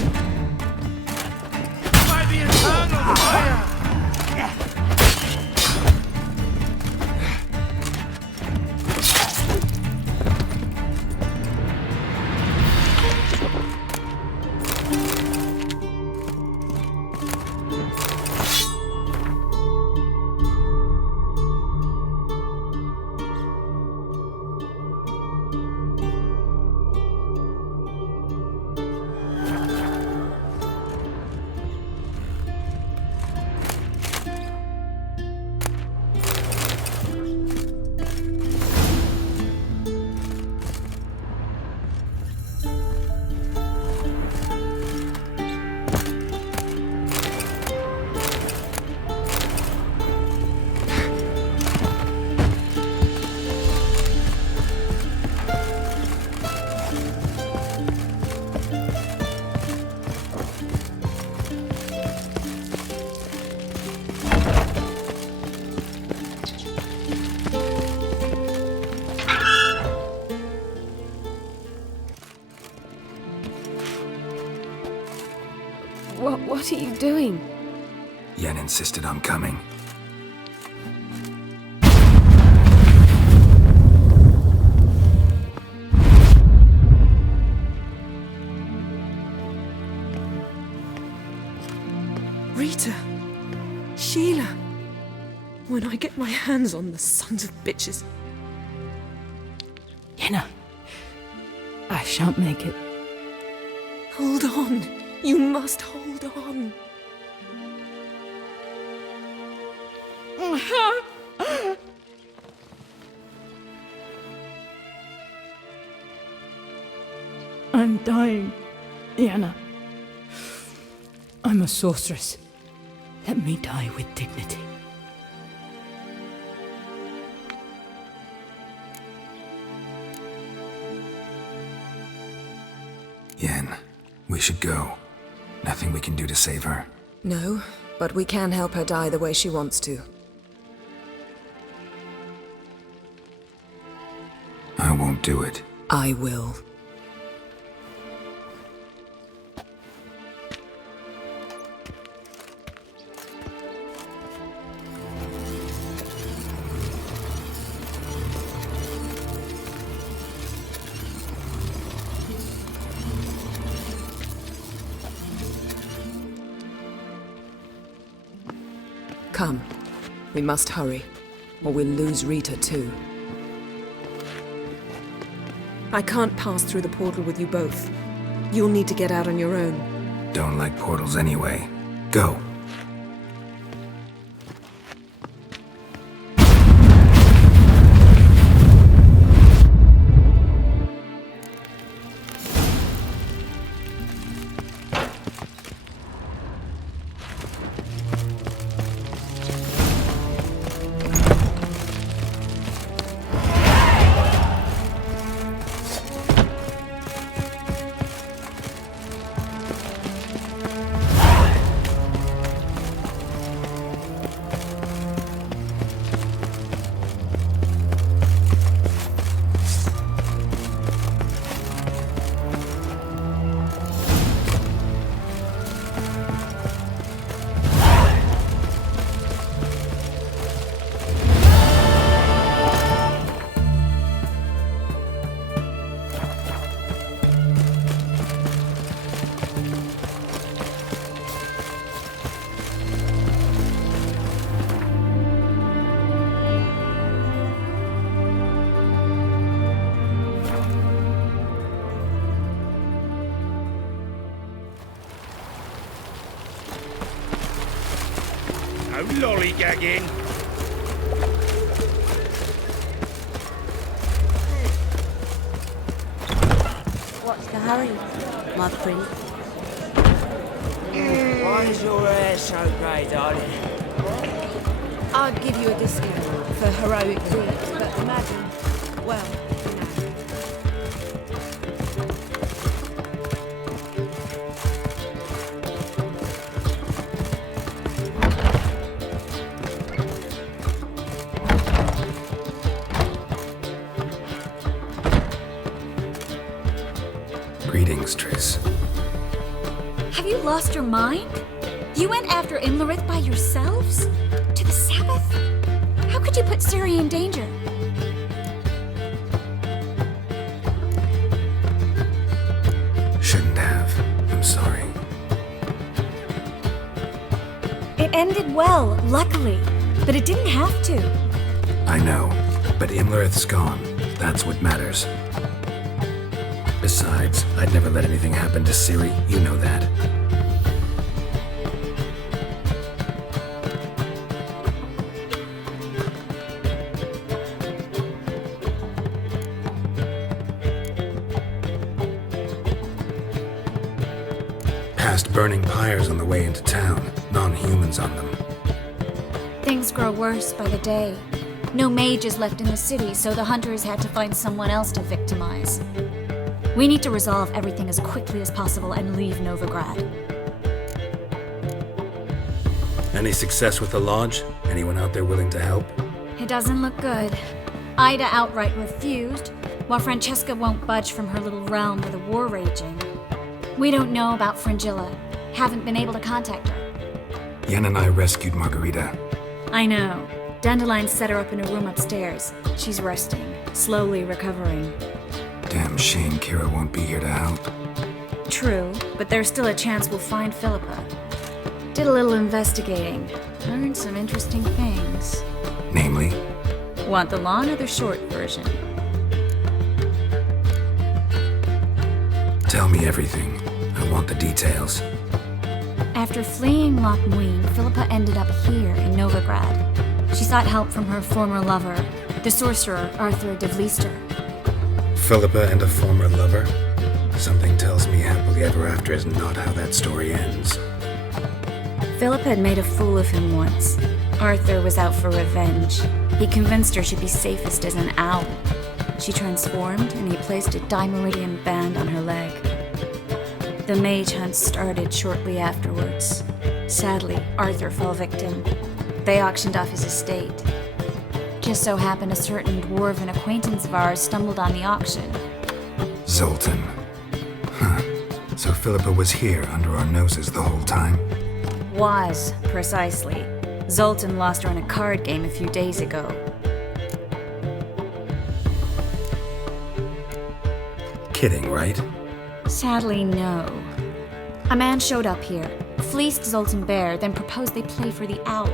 By the eternal fire! What are you doing? Yen insisted on coming. Rita. Sheila. When I get my hands on the sons of bitches. Yenna. I shan't make it. Hold on. You must hold on. I'm dying, Yana. I'm a sorceress. Let me die with dignity. Yen, we should go. Nothing we can do to save her. No, but we can help her die the way she wants to. I won't do it. I will. Come. We must hurry, or we'll lose Rita too. I can't pass through the portal with you both. You'll need to get out on your own. Don't like portals anyway. Go. No lollygagging. What's the hurry, my prince? Why is your hair so grey, darling? I'd give you a discount for heroic deeds, but imagine, well, you know. Greetings, Triss. Have you lost your mind? You went after Imlerith by yourselves? To the Sabbath? How could you put Ciri in danger? Shouldn't have. I'm sorry. It ended well, luckily, but it didn't have to. I know, but Imlerith's gone. That's what matters. Besides, I'd never let anything happen to Ciri. You know that. Past burning pyres on the way into town. Non-humans on them. Things grow worse by the day. No mages left in the city, so the hunters had to find someone else to victimize. We need to resolve everything as quickly as possible and leave Novigrad. Any success with the lodge? Anyone out there willing to help? It doesn't look good. Ida outright refused, while Francesca won't budge from her little realm with a war raging. We don't know about Fringilla. Haven't been able to contact her. Yen and I rescued Margarita. I know. Dandelion set her up in a room upstairs. She's resting, slowly recovering. Damn shame Kira won't be here to help. True, but there's still a chance we'll find Philippa. Did a little investigating. Learned some interesting things. Namely? Want the long or the short version? Tell me everything. I want the details. After fleeing Loch Muin, Philippa ended up here in Novigrad. She sought help from her former lover, the sorcerer Arthur de Vlister. Philippa and a former lover? Something Happily ever after is not how that story ends. Philip had made a fool of him once. Arthur was out for revenge. He convinced her she'd be safest as an owl. She transformed, and he placed a dimeridian band on her leg. The mage hunt started shortly afterwards. Sadly, Arthur fell victim. They auctioned off his estate. Just so happened a certain dwarven acquaintance of ours stumbled on the auction. Zoltan. Huh. So Philippa was here under our noses the whole time? Was, precisely. Zoltan lost her in a card game a few days ago. Kidding, right? Sadly, no. A man showed up here, fleeced Zoltan bare, then proposed they play for the owl.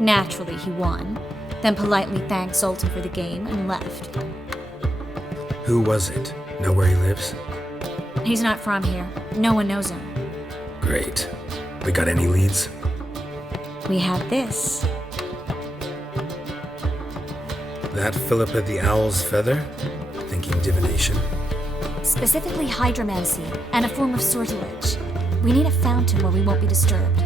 Naturally, he won, then politely thanked Zoltan for the game and left. Who was it? Know where he lives? He's not from here. No one knows him. Great. We got any leads? We have this. That Philippa the Owl's feather? Thinking divination? Specifically hydromancy and a form of sortilege. We need a fountain where we won't be disturbed.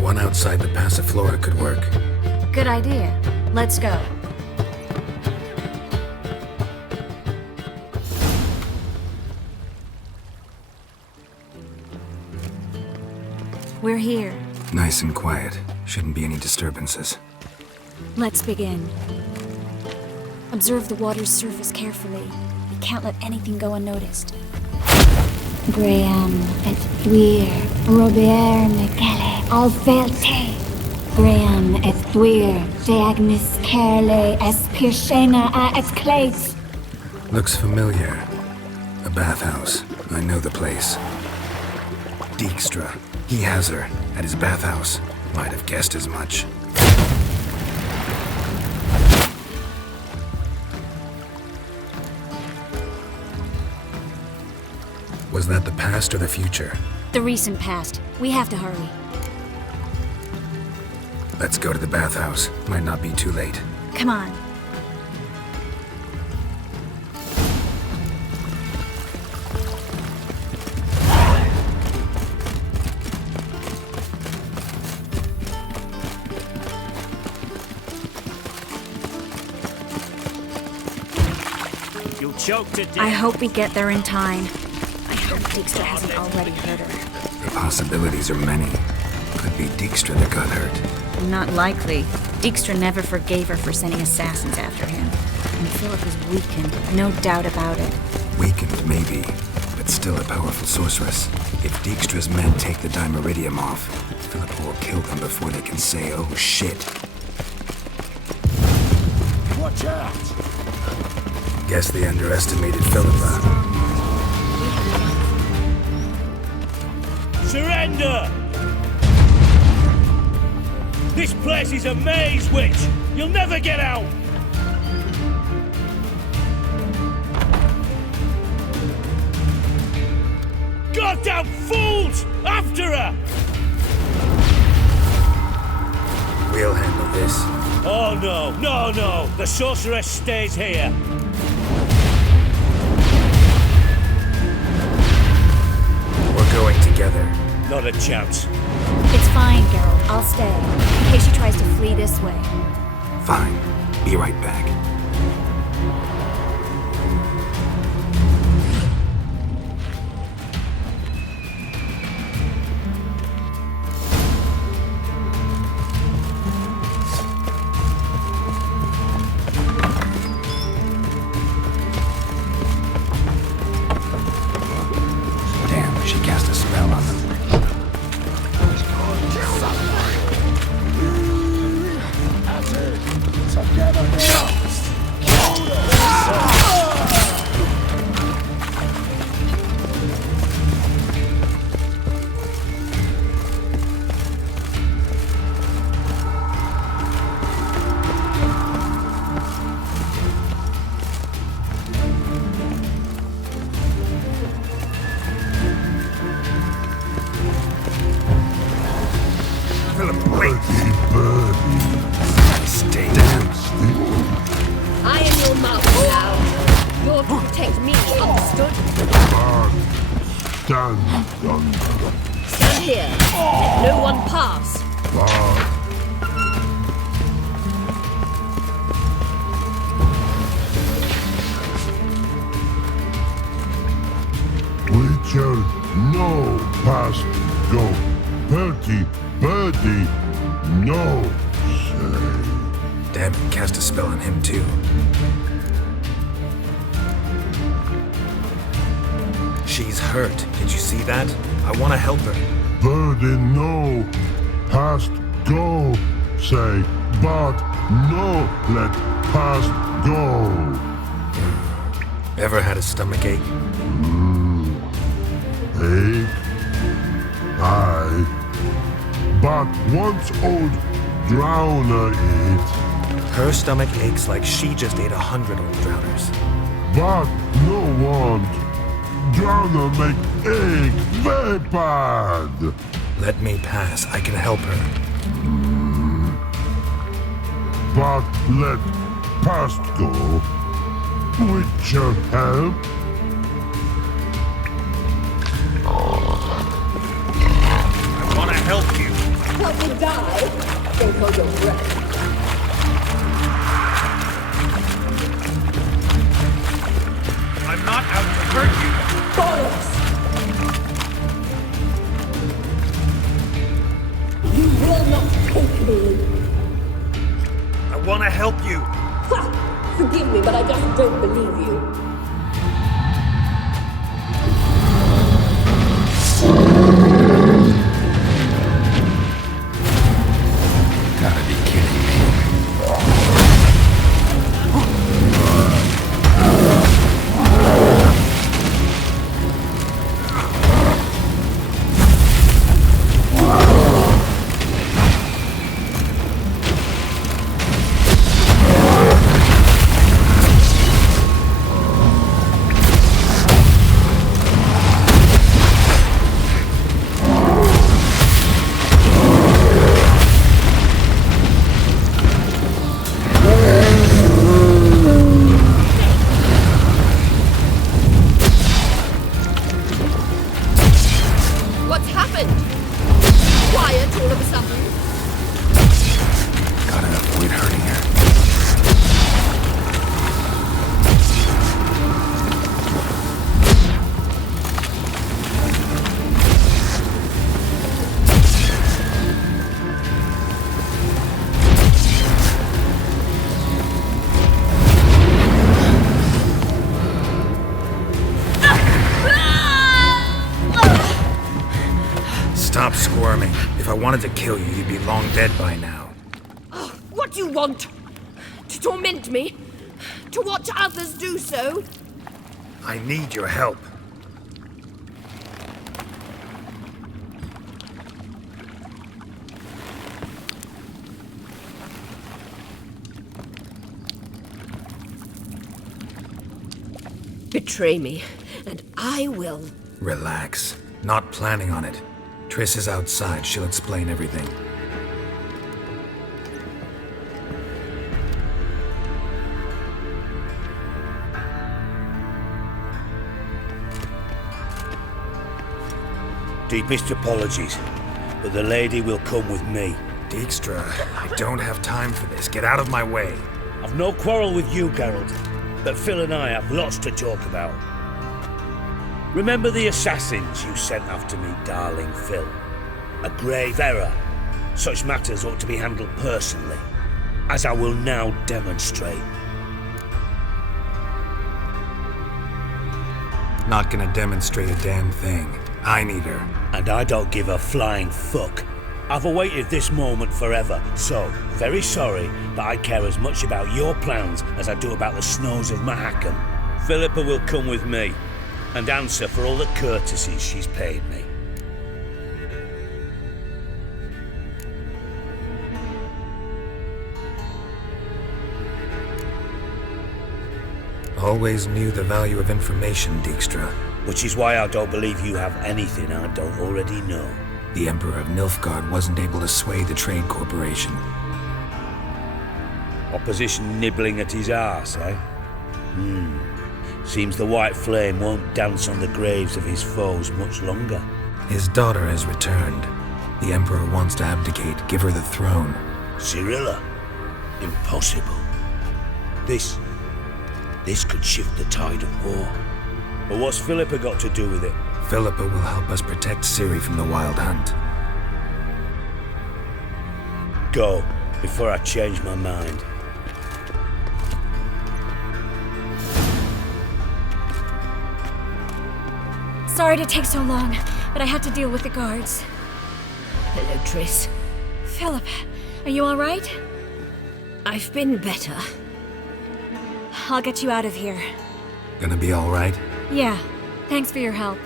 One outside the Passiflora could work. Good idea. Let's go. We're here. Nice and quiet. Shouldn't be any disturbances. Let's begin. Observe the water's surface carefully. We can't let anything go unnoticed. Graham et thuir, Robert Mekele, Alvelte. Graham et thuir, Deagnis Kerle, Espirshena a Esclate. Looks familiar. A bathhouse. I know the place. Dijkstra. He has her at his bathhouse. Might have guessed as much. Was that the past or the future? The recent past. We have to hurry. Let's go to the bathhouse. Might not be too late. Come on. You'll choke to death. I hope we get there in time. I hope Dijkstra hasn't already hurt her. The possibilities are many. Could be Dijkstra that got hurt. Not likely. Dijkstra never forgave her for sending assassins after him. And Philip is weakened, no doubt about it. Weakened, maybe, but still a powerful sorceress. If Dijkstra's men take the dimeridium off, Philippa will kill them before they can say, oh shit. Watch out! Guess they underestimated Philippa. Surrender! This place is a maze, witch! You'll never get out! Goddamn fools! After her! We'll handle this. Oh no! The sorceress stays here! We're going together. Not a chance. It's fine, Geralt. I'll stay. In case she tries to flee this way. Fine. Be right back. Damn, she cast a spell on them. Stand here. Let no one pass. Witcher, no pass go. Birdie, no say. Damn it, cast a spell on him too. She's hurt. Did you see that? I want to help her. Birdie, no past go say, but no let past go. Ever had a stomach ache? Ache? Aye. But once old drowner eat. Her stomach aches like she just ate 100 old drowners. But no want. Drowner make ache very bad. Let me pass. I can help her. But let past go. Witcher help. I want to help you. Help me die? Don't hold your breath. I'm not out to hurt you. Bollocks! You will not take me. I want to help you. Ha! Forgive me, but I just don't believe you. Gotta be kidding me. What's happened? Quiet all of a sudden. Gotta avoid hurting her. Stop squirming. If I wanted to kill you, you'd be long dead by now. Oh, what do you want? To torment me? To watch others do so? I need your help. Betray me, and I will. Relax. Not planning on it. Triss is outside. She'll explain everything. Deepest apologies, but the lady will come with me. Dijkstra, I don't have time for this. Get out of my way. I've no quarrel with you, Geralt, but Phil and I have lots to talk about. Remember the assassins you sent after me, darling Phil? A grave error. Such matters ought to be handled personally, as I will now demonstrate. Not gonna demonstrate a damn thing. I need her. And I don't give a flying fuck. I've awaited this moment forever, so very sorry that I care as much about your plans as I do about the snows of Mahakam. Philippa will come with me and answer for all the courtesies she's paid me. Always knew the value of information, Dijkstra. Which is why I don't believe you have anything I don't already know. The Emperor of Nilfgaard wasn't able to sway the Trade Corporation. Opposition nibbling at his arse, eh? Seems the white flame won't dance on the graves of his foes much longer. His daughter has returned. The Emperor wants to abdicate, give her the throne. Cyrilla? Impossible. This could shift the tide of war. But what's Philippa got to do with it? Philippa will help us protect Ciri from the Wild Hunt. Go, before I change my mind. Sorry to take so long, but I had to deal with the guards. Hello, Triss. Philip, are you all right? I've been better. I'll get you out of here. Gonna be all right? Yeah, thanks for your help.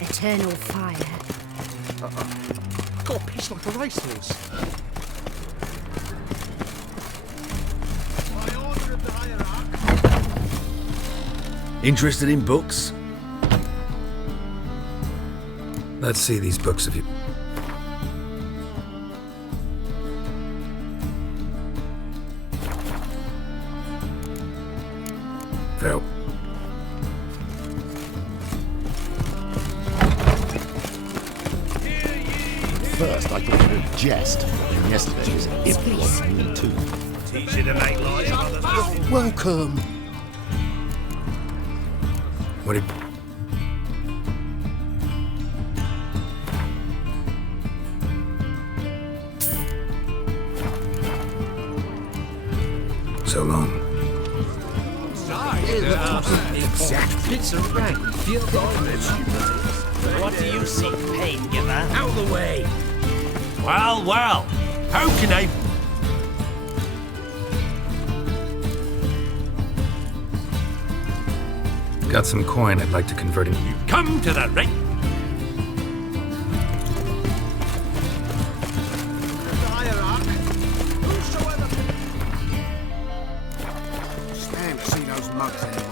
Eternal fire. Got a piece like a racehorse. Interested in books? Let's see these books of you. Phil. First, I thought you were a jest, and yesterday was impossible too. Teach you to make lies of others. Welcome. What did... So long. Exactly. It's a rank. What do you seek, pain giver? Out of the way. Well, well. How can I... Got some coin I'd like to convert in. You come to the right... Stand to see those mugs anymore.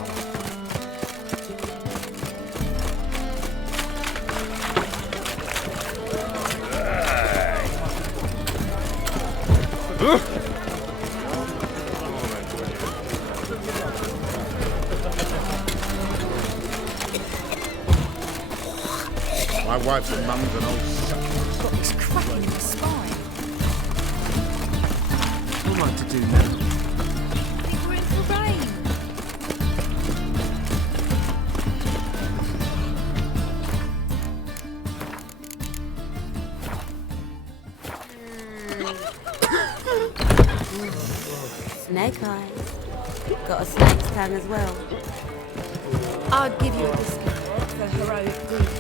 My wife's and mum's an old sucker. Got this cracking in the spine. What am I to do now? I think we're in for rain. Snake eyes. Got a snake's tongue as well. I'd give you a discount for heroic deeds.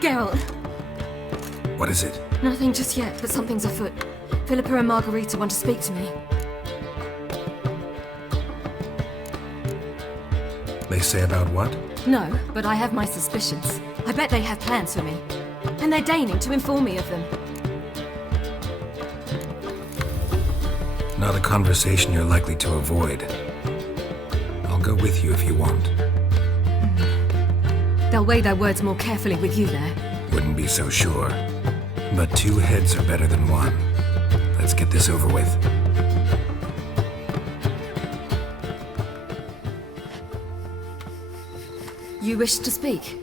Geralt, What is it? nothing just yet, but something's afoot. Philippa and Margarita want to speak to me. They say about what? No, but I have my suspicions. I bet they have plans for me. And they're deigning to inform me of them. Not a conversation you're likely to avoid. I'll go with you if you want. They'll weigh their words more carefully with you there. Wouldn't be so sure. But two heads are better than one. Let's get this over with. You wish to speak?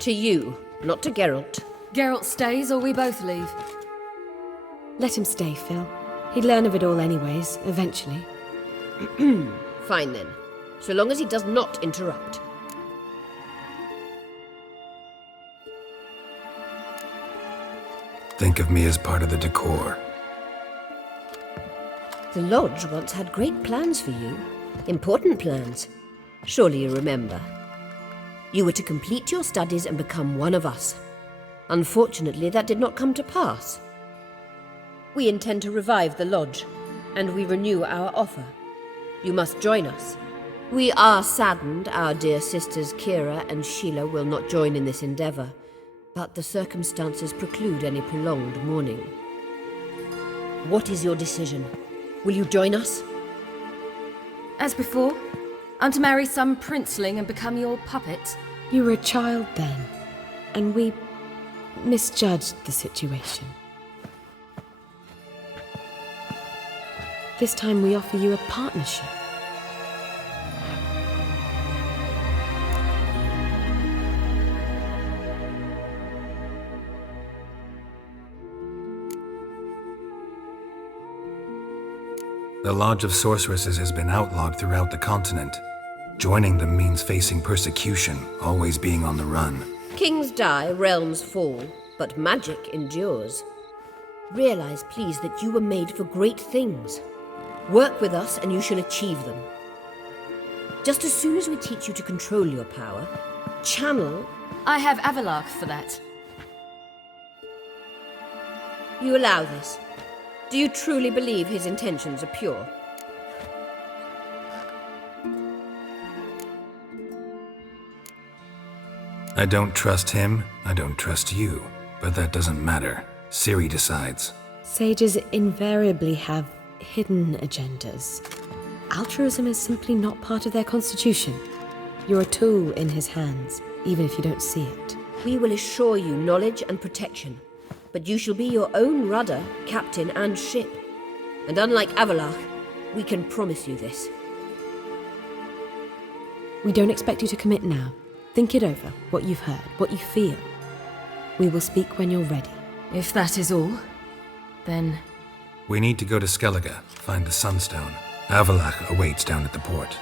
To you, not to Geralt. Geralt stays or we both leave? Let him stay, Phil. He'd learn of it all anyways, eventually. Fine then. So long as he does not interrupt. Think of me as part of the decor. The Lodge once had great plans for you. Important plans. Surely you remember. You were to complete your studies and become one of us. Unfortunately, that did not come to pass. We intend to revive the lodge, and we renew our offer. You must join us. We are saddened our dear sisters Kira and Sheila will not join in this endeavor, but the circumstances preclude any prolonged mourning. What is your decision? Will you join us? As before, I'm to marry some princeling and become your puppet. You were a child then, and we misjudged the situation. This time we offer you a partnership. The Lodge of Sorceresses has been outlawed throughout the continent. Joining them means facing persecution, always being on the run. Kings die, realms fall, but magic endures. Realize, please, that you were made for great things. Work with us and you shall achieve them. Just as soon as we teach you to control your power, channel... I have Avalark for that. You allow this? Do you truly believe his intentions are pure? I don't trust him, I don't trust you. But that doesn't matter. Ciri decides. Sages invariably have hidden agendas. Altruism is simply not part of their constitution. You're a tool in his hands, even if you don't see it. We will assure you knowledge and protection, but you shall be your own rudder, captain, and ship. And unlike Avalark, we can promise you this. We don't expect you to commit now. Think it over, what you've heard, what you feel. We will speak when you're ready. If that is all, then... We need to go to Skellige, find the Sunstone. Avalak awaits down at the port.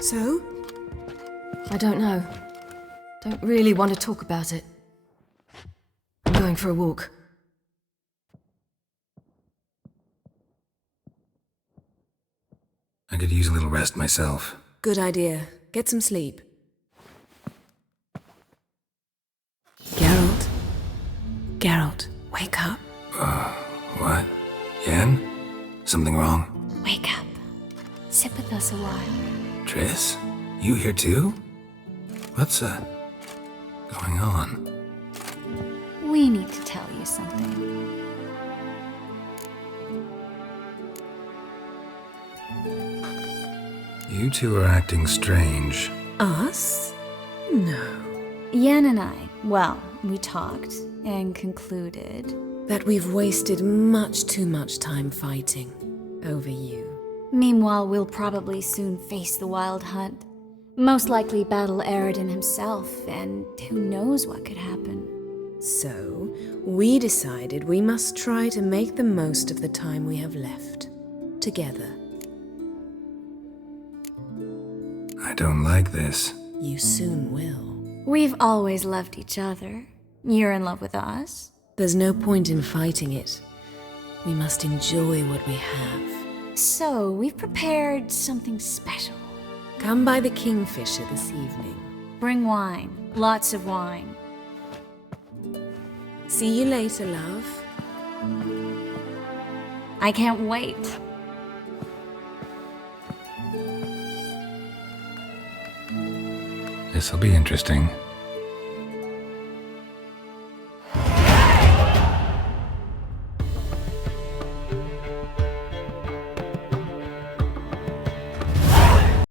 So? I don't know. Don't really want to talk about it. I'm going for a walk. I could use a little rest myself. Good idea. Get some sleep. Geralt, wake up. What? Yen? Something wrong? Wake up. Sit with us a while. Triss? You here too? What's, going on? We need to tell you something. You two are acting strange. Us? No. Yen and I, well, we talked and concluded that we've wasted much too much time fighting over you. Meanwhile, we'll probably soon face the Wild Hunt. Most likely battle Aerodin himself, and who knows what could happen. So, we decided we must try to make the most of the time we have left. Together. I don't like this. You soon will. We've always loved each other. You're in love with us. There's no point in fighting it. We must enjoy what we have. So, we've prepared something special. Come by the Kingfisher this evening. Bring wine. Lots of wine. See you later, love. I can't wait. This'll be interesting.